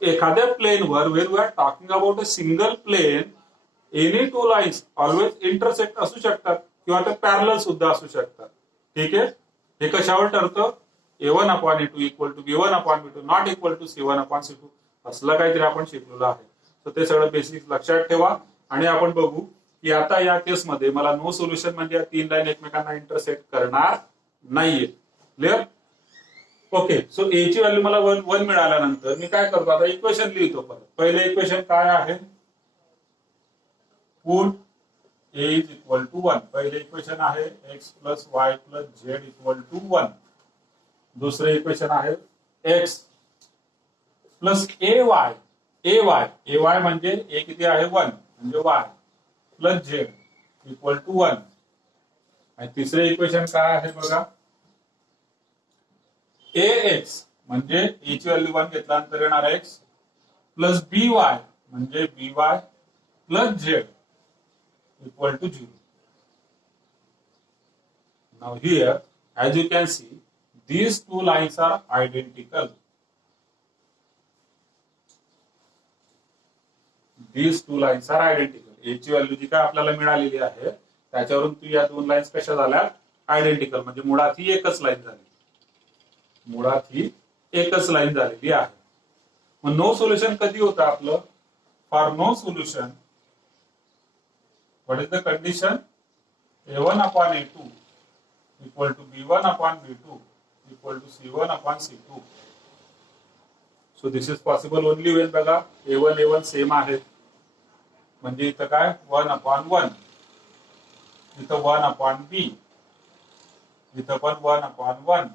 एखाद्या प्लेनवर when we are talking about a single plane any two lines always intersect असू शकतात किंवा ते पॅरलल सुद्धा असू शकतात. ठीक आहे. हे कशावर ठरतं a1 upon a2 equal to b1 upon b2 not equal to c1 upon c2 असलं काहीतरी आपण शिकलेलो आहे. तर ते सगळं बेसिक लक्षात ठेवा. आणि आपण बघू की आता या केसमध्ये मला नो सोल्युशन म्हणजे या तीन लाईन एकमेकांना इंटरसेक्ट करणार नाहीये. क्लिअर. ओके. सो ए ची व्हॅल्यू मला 1 1 मिळाल्यानंतर मी काय करतो आता इक्वेशन लिहितो परत. पहिले इक्वेशन काय आहे put a is equal to 1. पहिले इक्वेशन आहे x plus y plus z equal to 1. दुसरे इक्वेशन आहे x प्लस ए वाय म्हणजे ए किती आहे 1 म्हणजे y plus z equal to 1. आणि तिसरे इक्वेशन काय आहे बघा ax म्हणजे e ची व्हॅल्यू 1 घेतल्यानंतर येणार x प्लस by म्हणजे by plus z equal to 0. Now here as you can see these two lines are identical. These two lines are identical. a ची व्हॅल्यू जी काय आपल्याला मिळालेली आहे त्याच्यावरून तू या दोन लाईन्स कशा झाल्या आयडेंटिकल म्हणजे मुळात ही एकच लाईन झाली. मुळात ही एकच लाईन झालेली आहे. मग नो सोल्युशन कधी होतं आपलं. For no solution what is the condition a1 upon a2 equal to b1 upon b2 equal to c1 upon c2. so this is possible only when बघा a1 सेम आहेत म्हणजे इथं काय 1 upon 1 इथं 1 upon b इथं पण 1 upon 1.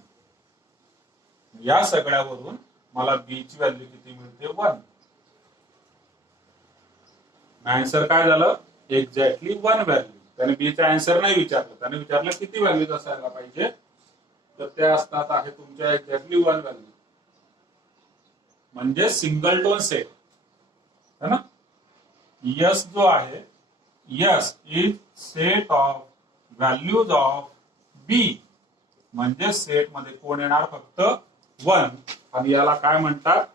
या सगळ्यावरून मला b ची व्हॅल्यू किती मिळते 1. आन्सर काय झालं एक्झॅक्टली 1 व्हॅल्यू. त्याने बी चा आन्सर नाही विचारलं. त्याने विचारलं किती व्हॅल्यूज असायला पाहिजे तर त्या असतात आहे तुमच्या एक्झॅक्टली 1 व्हॅल्यू म्हणजे सिंगल टोन सेट. है ना. यस जो आहे, yes is set of values of B, म्हणजे सेट मध्ये कोण येणार, फक्त 1, आणि याला काय म्हणतात,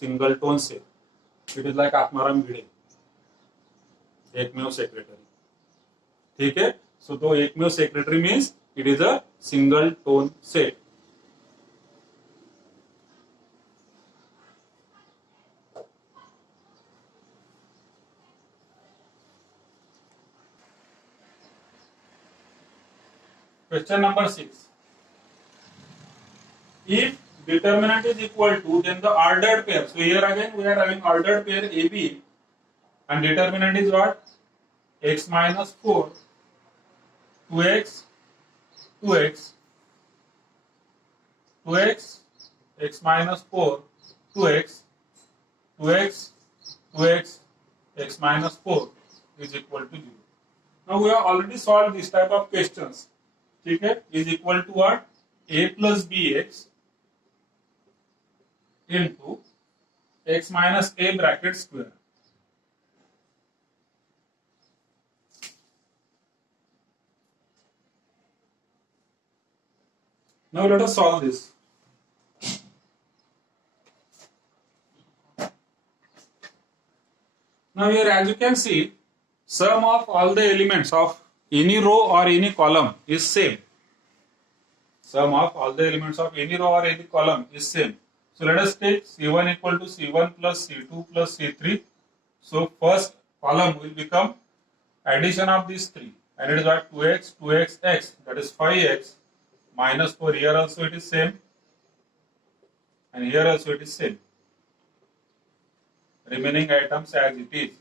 single tone set. It is like Atmaram Bhide, एकमेव सेक्रेटरी. ठीक आहे. सो तो एकमेव secretary means it is a single tone set. Question number 6. If determinant is equal to, then the ordered pair. So here again we are having ordered pair AB, and determinant is what? X minus 4, 2x, 2x, 2x, x minus 4, 2x, 2x, 2x, x minus 4 is equal to 0. Now we have already solved this type of questions. ठीक है, is equal to what? A plus bx into x minus a bracket square. Now let us solve this. Now here, as you can see, sum of all the elements of any row or any column is same. Sum of all the elements of any row or any column is same. So let us take C1 equal to C1 plus C2 plus C3. So first column will become addition of these three, and it is what? 2x, 2x, x, that is 5x minus 4. Here also it is same, and here also it is same. Remaining items as it is.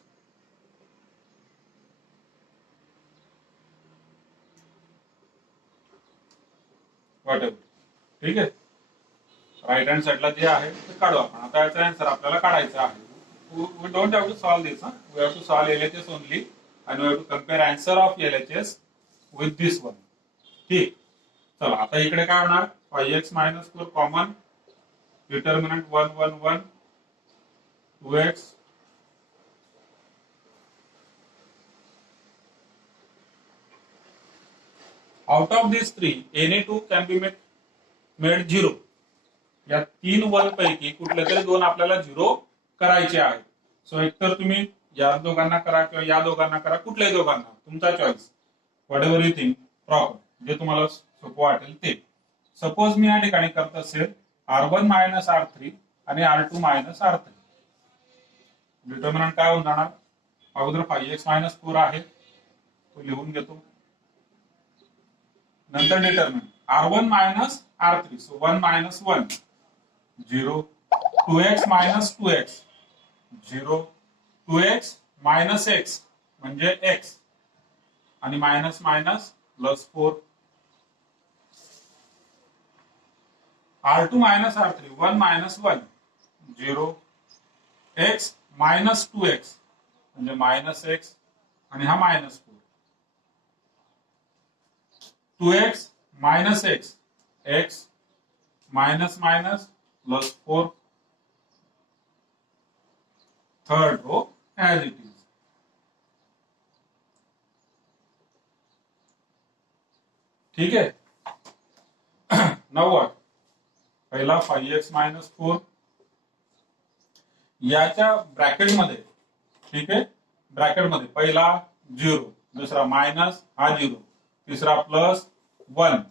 Whatever. ठीक आहे. राईट हँड साइडला जे आहे ते काढू आपण. आता याचा आन्सर आपल्याला काढायचा आहे. We don't have to solve this. We have to solve LHS only, and we have to compare answer of LHS with this one. ठीक. चला आता इकडे काय होणार, 5x minus 4 common, determinant 1 1 1, 2x, out of these three any two can be made 0. या 3 1 पैकी कुठले तरी 2 आपल्याला 0 करायचे आहेत. सो एकतर तुम्ही या दोघांना करा किंवा या दोघांना करा, कुठल्याही दोघांना, तुमचा choice, whatever you think proper, जे तुम्हाला सोपं वाटेल ते. सपोज मी या ठिकाणी करत असेल R1 मायनस R3 आणि R2 मायनस R3. डिटर्मिनंट काय होऊन जाणार, अगोदर 5x मायनस 4 आहे तो लिहून घेतो, नंतर determinant R1 minus R3, so 1 minus 1 0, 2x minus 2x 0, 2x minus x म्हणजे x, आणि minus minus plus 4, R2 minus R3 1 minus 1 0, x minus 2x म्हणजे मायनस x, आणि हा minus 4, 2x minus x, x minus minus plus 4, third row as it is. ठीक है. नाउ व्हाट, पहिला 5x मायनस 4 याच्या ब्रॅकेट मध्ये, ठीक आहे, ब्रॅकेट मध्ये पहिला 0, दुसरा मायनस, हा 0, तिसरा प्लस 1.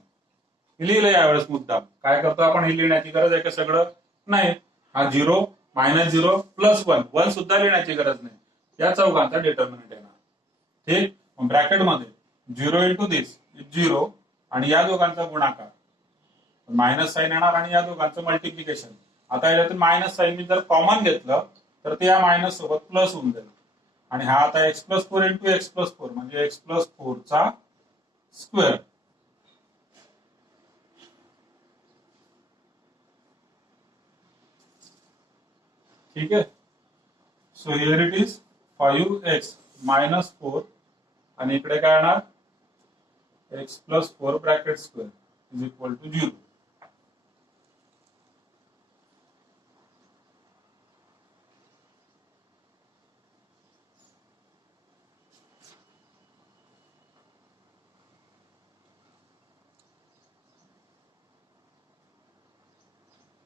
लिहिलं यावेळेस मुद्दाम. काय करतो आपण, हे लिहिण्याची गरज आहे का सगळं? नाही. हा 0 मायनस 0 प्लस 1, 1 सुद्धा लिहिण्याची गरज नाही. या चौघांचा डिटर्मिनंट येणार. ठीक. ब्रॅकेट मध्ये 0 इंटू दिस 0, आणि या दोघांचा गुणाकार, मायनस साइन येणार, आणि या दोघांचं मल्टिप्लिकेशन. आता याच्यातून मायनस साइन मी जर कॉमन घेतलं तर ते या मायनस सोबत प्लस होऊन जाईल, आणि हा आता x plus 4 into x plus 4 म्हणजे x प्लस 4 चा स्क्वेअर. ठीक आहे. So here it is 5x minus 4, आणि इकडे काय येणार, x plus 4 bracket square is equal to 0.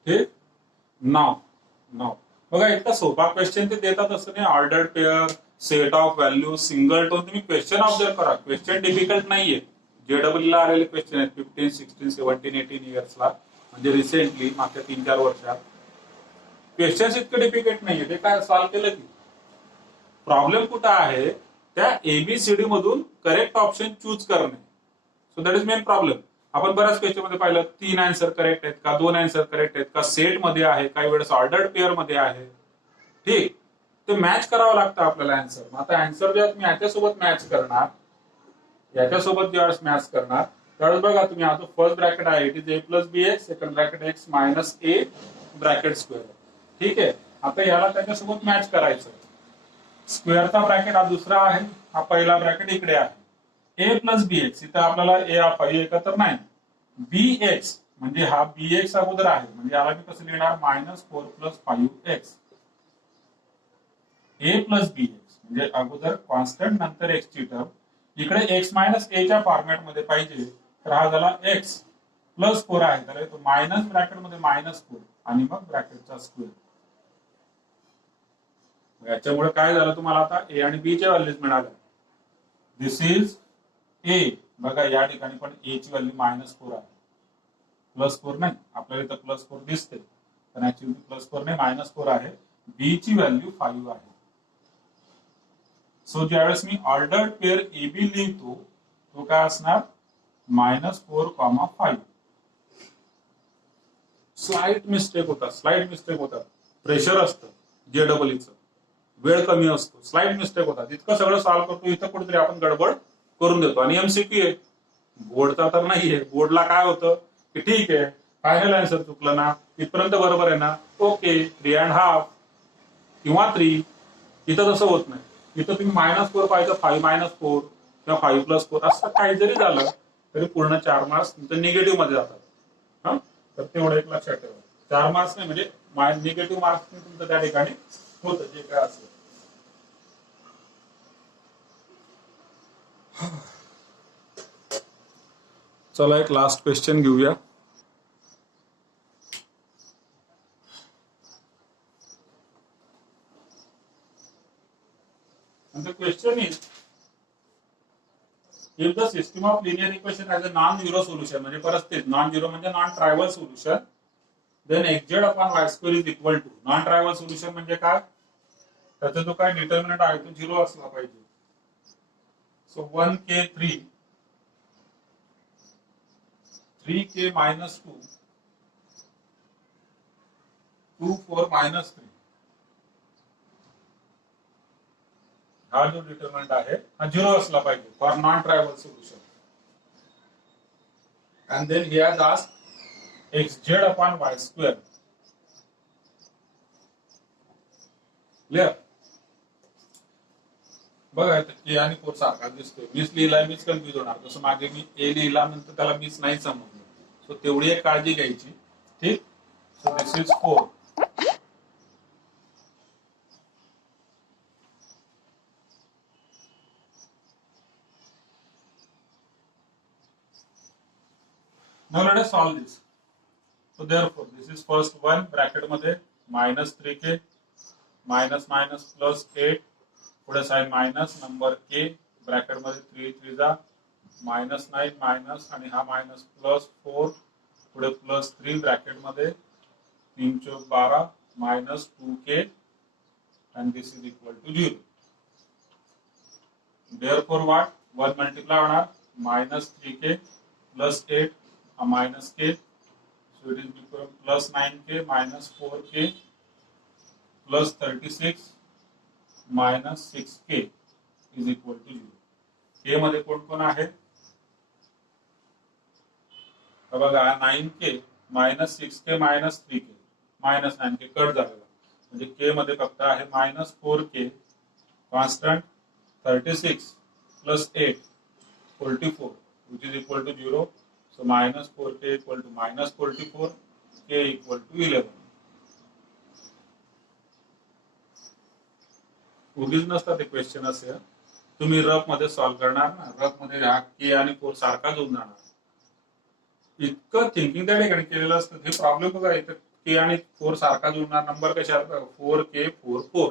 ठीक. नाव नाव बघा, इतका सोपा क्वेश्चन ते देतात असं नाही. Ordered pair, set of value, single tone, तुम्ही क्वेश्चन ऑब्झर्व करा. क्वेश्चन डिफिकल्ट नाहीये. JEE ला आलेले क्वेश्चन आहेत 15, 16, 17, 18 इयर्सला, म्हणजे रिसेंटली मागच्या 3-4 वर्षात. क्वेश्चन इतके डिफिकल्ट नाहीये. ते काय सॉल्व्ह केलं की. प्रॉब्लेम कुठं आहे, त्या ABCD मधून करेक्ट ऑप्शन चूज करणे. So that is main problem. आपण बऱ्याच क्वेश्चन मध्ये पाहिलं 3 आन्सर करेक्ट आहेत का, 2 आन्सर करेक्ट आहेत का, सेट मध्ये आहे, काही वेळेस ऑर्डर्ड पेअर मध्ये आहे. ठीक, ते मॅच करावं लागतं आपल्याला आन्सर. मग आता आन्सर जेव्हा तुम्ही याच्यासोबत मॅच करणार, याच्यासोबत ज्यावेळेस मॅच करणार त्यावेळेस बघा तुम्ही, आता फर्स्ट ब्रॅकेट आहे it is a plus bx, second bracket x minus a bracket square. ठीक आहे, आता याला त्याच्यासोबत मॅच करायचं. स्क्वेअरचा ब्रॅकेट हा दुसरा आहे, हा पहिला ब्रॅकेट इकडे आहे. a प्लस bx, इथं आपल्याला a हा 5 एकत्र नाही. bx म्हणजे हा bx अगोदर आहे, म्हणजे याला मी कसं लिहिणार, -4 plus 5x. a plus bx म्हणजे अगोदर कॉन्स्टंट नंतर x ची टर्म. इकडे x मायनस a च्या फॉर्मॅट मध्ये पाहिजे, तर हा झाला x प्लस 4 आहे, तर तो मायनस ब्रॅकेट मध्ये -4 आणि मग ब्रॅकेटचा स्क्वेअर. याच्यामुळे काय झालं, तुम्हाला आता a आणि b च्या व्हॅल्यूज मिळाल्या. This is a. बघा या ठिकाणी पण a ची व्हॅल्यू -4 आहे, +4 नाही. आपल्याला इथं +4 दिसते, पण ऍक्च्युअली +4 नाही, -4 आहे. b ची व्हॅल्यू 5 आहे. सो ज्यावेळेस मी ऑर्डर्ड पेअर AB लिहितो, तो काय असणार, -4, 5. स्लाइट मिस्टेक होतात. प्रेशर असतं JEE चं, वेळ कमी असतो, स्लाइट मिस्टेक होतात. इतकं सगळं सॉल्व्ह करतो, इथं कुठेतरी आपण गडबड करून देतो. आणि MCQ आहे, बोर्डचा तर नाहीये. बोर्डला काय होतं की ठीक आहे, फायनल आन्सर चुकलं ना, इथपर्यंत बरोबर आहे ना, ओके, 3.5 किंवा 3. इथं तसं होत नाही. इथं तुम्ही -4 पाहिजे, 5 - 4 किंवा 5 + 4 असं काही जरी झालं तरी पूर्ण 4 मार्क्स तुमचं निगेटिव्ह मध्ये जातात. हा, तर तेवढं एक लक्षात ठेवा. 4 मार्क्स नाही, म्हणजे निगेटिव्ह मार्क्स तुमचं त्या ठिकाणी होतं, जे काय असेल. चला एक लास्ट क्वेश्चन घेऊया. And the question is, if the system of linear equation has a non-zero solution, म्हणजे परत तेच non-zero म्हणजे non-trivial solution, then xz upon y square is equal to. Non-trivial solution म्हणजे काय, त्याचा जो काय डिटर्मिनंट आहे तो 0 असला पाहिजे. सो 1k3, 3k -2, 2 4 -3, हा जो डिटर्मिनंट आहे हा 0 असला पाहिजे for non trivial solution. And then he has asked xz upon y square. Clear. बघा के आणि 4 सारखा दिसतोय. मीच लिहिलाय, मीच कन्फ्युज होणार. जसं मागे मी ए लिहिला, नंतर त्याला मीच नाही समजलं. सो तेवढी एक काळजी घ्यायची. ठीक. सो this is 4. Now let us solve this. So therefore this is first one, bracket मध्ये -3k मायनस +8, पुढे sign minus number k, bracket मध्ये 3 3 जा -9 मायनस आणि हा मायनस +4, पुढे +3 ब्रॅकेट मध्ये 3 चौक 12 -2k and this is equal to 0. Therefore what, 1 multiply होणार -3k +8 -k, so it is become +9k -4k +36 -6k is equal to 0. k मध्ये कोण कोण आहे, बघा 9k -6k -3k -9k cut झालेला, म्हणजे k मध्ये फक्त आहे -4k constant, 36 +8 44 which is equal to 0. So -4k equal to -44, k equal to 11. उगीच नसतात ते क्वेश्चन असे. तुम्ही रफ मध्ये सॉल्व्ह करणार ना, रफ मध्ये हा के आणि 4 सारखाच होऊन जाणार. इतकं थिंकिंग त्या ठिकाणी केलेलं असतं. हे प्रॉब्लेम बघा, इथं के आणि 4 सारखा जुळणार नंबर कशा 4K 4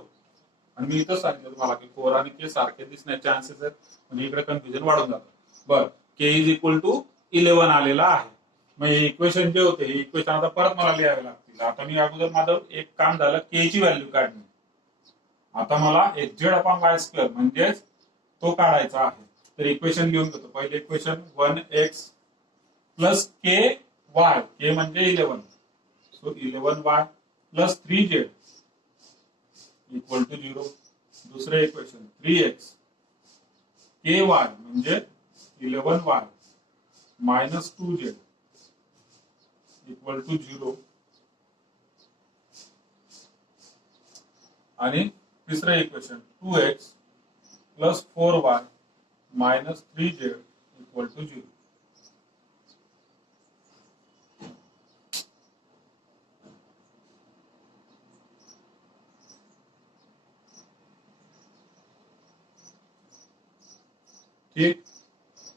आणि मी इथं सांगितलं तुम्हाला की 4 आणि के सारखे दिसण्याचे चान्सेस आहेत, म्हणजे इकडे कन्फ्युजन वाढून जातं. बरं, के इज इक्वल टू 11 आलेला आहे. मग हे इक्वेशन जे होते हे इक्वेशन आता परत मला लिहावे लागतील. आता मी अगोदर माझं एक काम झालं के ची व्हॅल्यू काढणे. आता मला XZ अपॉन वाय स्क्वेअर म्हणजेच तो काढायचा आहे. तर इक्वेशन लिहून घेतो. पहिले इक्वेशन 1x प्लस के वाय, के म्हणजे 11, सो 11y plus 3z equal to 0. दुसरे इक्वेशन 3x ky म्हणजे 11y minus 2z equal to 0. आणि तिसरे equation 2x plus 4y minus 3z equal to 0. ठीक.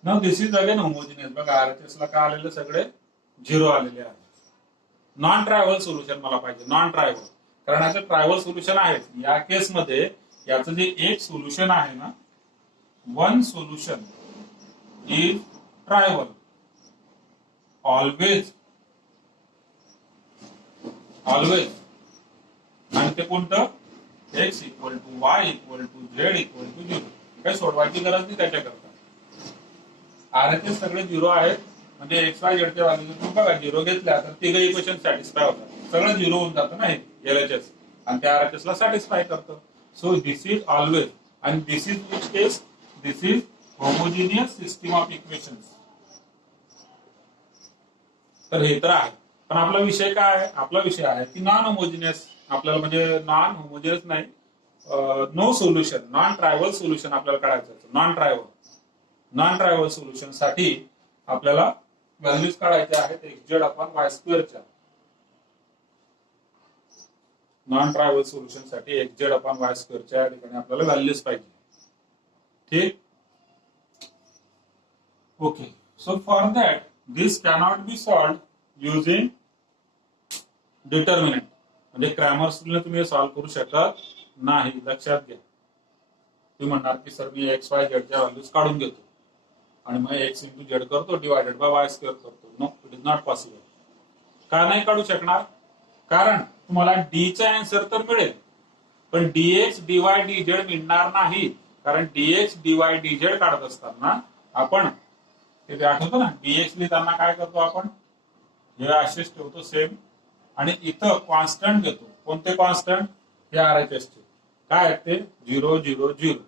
Now this is again homogeneous. बघा आरएचएस ला काय आलेले सगळे 0 आलेले आहे. नॉन ट्रायव्हल सोल्युशन मला पाहिजे, नॉन ट्रायव्हल. कारण याचं ट्रायव्हल सोल्युशन आहे. या केस मध्ये याचं जे एक सोल्युशन आहे ना, one solution is trivial always always. आणि ते कोणतं? x equal to y equal to z equal to 0. काही सोडवायची गरज नाही त्याच्याकरता. आरएचएस सगळे 0 आहेत, म्हणजे एक्स वाय झेडच्या व्हॅल्यू तुम्ही बघा 0 घेतल्या तर तिघ इक्वेशन सॅटिस्फाय होतात. सगळं 0 होऊन जातं ना हे एलएचएस, आणि त्या आरएचएस ला सॅटिस्फाय करतं. सो दिस इज ऑलवेज, आणि this is which case? This is homogeneous system of equations. तर हे तर आहे, पण आपला विषय काय आहे? आपला विषय आहे की नॉन होमोजिनियस. आपल्याला म्हणजे नॉन होमोजिनियस नाही, no solution, non trivial solution आपल्याला काढायचं. नॉन ट्रायव्हल सोल्युशन साठी आपल्याला व्हॅल्यूज काढायच्या आहेत XZ अपॉन वाय स्क्वेअरच्या. नॉन ट्रायव्हल सोल्युशन साठी XZ अपॉन वाय स्क्वेअरच्या ठिकाणी आपल्याला व्हॅल्यूज पाहिजे. ठीक. Okay, so for that this cannot be solved using determinant. म्हणजे क्रॅमर्स रूलने तुम्ही सॉल्व्ह करू शकत नाही, लक्षात घ्या. तुम्ही म्हणणार की सर मी एक्स वाय झेडच्या व्हॅल्यूज काढून घेतो आणि मग एक्स इंटू झेड करतो डिवायडेड बाय वाय स्क्वेअर करतो. No, it is not possible. का नाही काढू शकणार? कारण तुम्हाला डी चा आन्सर तर मिळेल, पण डीएक्स डीवाय डीझेड मिळणार नाही. कारण डीएक्स डीवाय डीझेड काढत असताना आपण ते आठवतो ना, डीएक्स लिहिताना काय करतो आपण? हे असेच ठेवतो सेम, आणि इथं कॉन्स्टंट घेतो. कोणते कॉन्स्टंट? हे आरएचएस चे. काय आहेत ते? 0 0 0.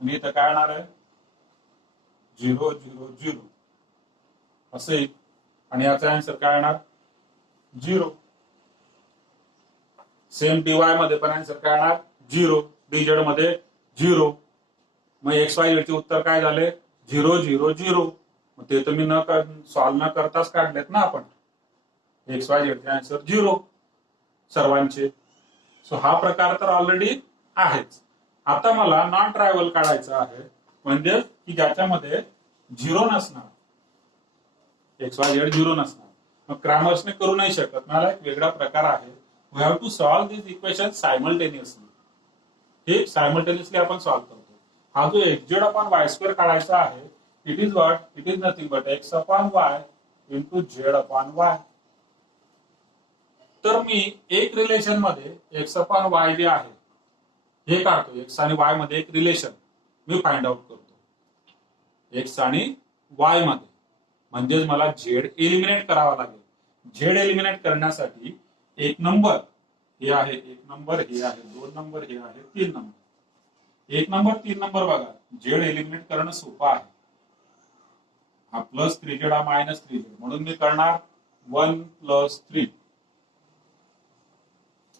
आणि इथं काय येणार आहे? 0 0 0 असे येईल. आणि याचा आन्सर काय येणार? 0. सेम डीवाय मध्ये पण आन्सर काय येणार? 0. डीझेड मध्ये 0. मग एक्स वाय झेडचे उत्तर काय झाले? 0 0 0. मग ते तुम्ही सॉल्व्ह न करताच काढलेत ना आपण. एक्स वाय झेडचे आन्सर 0 सर्वांचे. सो हा प्रकार तर ऑलरेडी आहेच. आता मला नॉन ट्रायव्हल काढायचं आहे, म्हणजे की ज्याच्यामध्ये 0 नसणार, एक्स वाय झेड 0 नसणार. मग क्रॅमर्सने करू नाही शकत. मला एक वेगळा प्रकार आहे. We have to solve this equation simultaneously. हे सायमल्टेनियसली आपण सॉल्व्ह करतो. हा जो XZ अपॉन वाय स्क्वेअर काढायचा आहे, it is what? It is nothing but x upon y into z upon y. तर मी एक रिलेशन मध्ये एक्स अपॉन वाय जे आहे हे काढतो. एक्स आणि वाय मध्ये एक रिलेशन मी फाइंड आउट करतो. एक्स आणि वाय मध्ये, म्हणजेच मला झेड एलिमिनेट करावा लागेल. झेड एलिमिनेट करण्यासाठी एक नंबर हे आहे, एक नंबर हे आहे, 2 नंबर हे आहे, 3 नंबर. 1 नंबर 3 नंबर बघा, झेड एलिमिनेट करणं सोपं आहे. हा प्लस 3z हा मायनस 3z, म्हणून मी करणार 1 प्लस 3.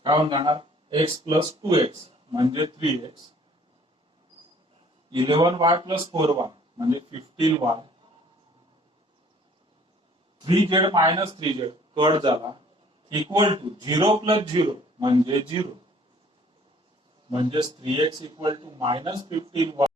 काय होऊन जाणार? x प्लस 2x म्हणजे 3x. 11y प्लस 4y म्हणजे 15y. 3z minus 3z cut झाला, इक्वल टू 0 प्लस 0 म्हणजे 0, म्हणजेच 3x equal to minus 15y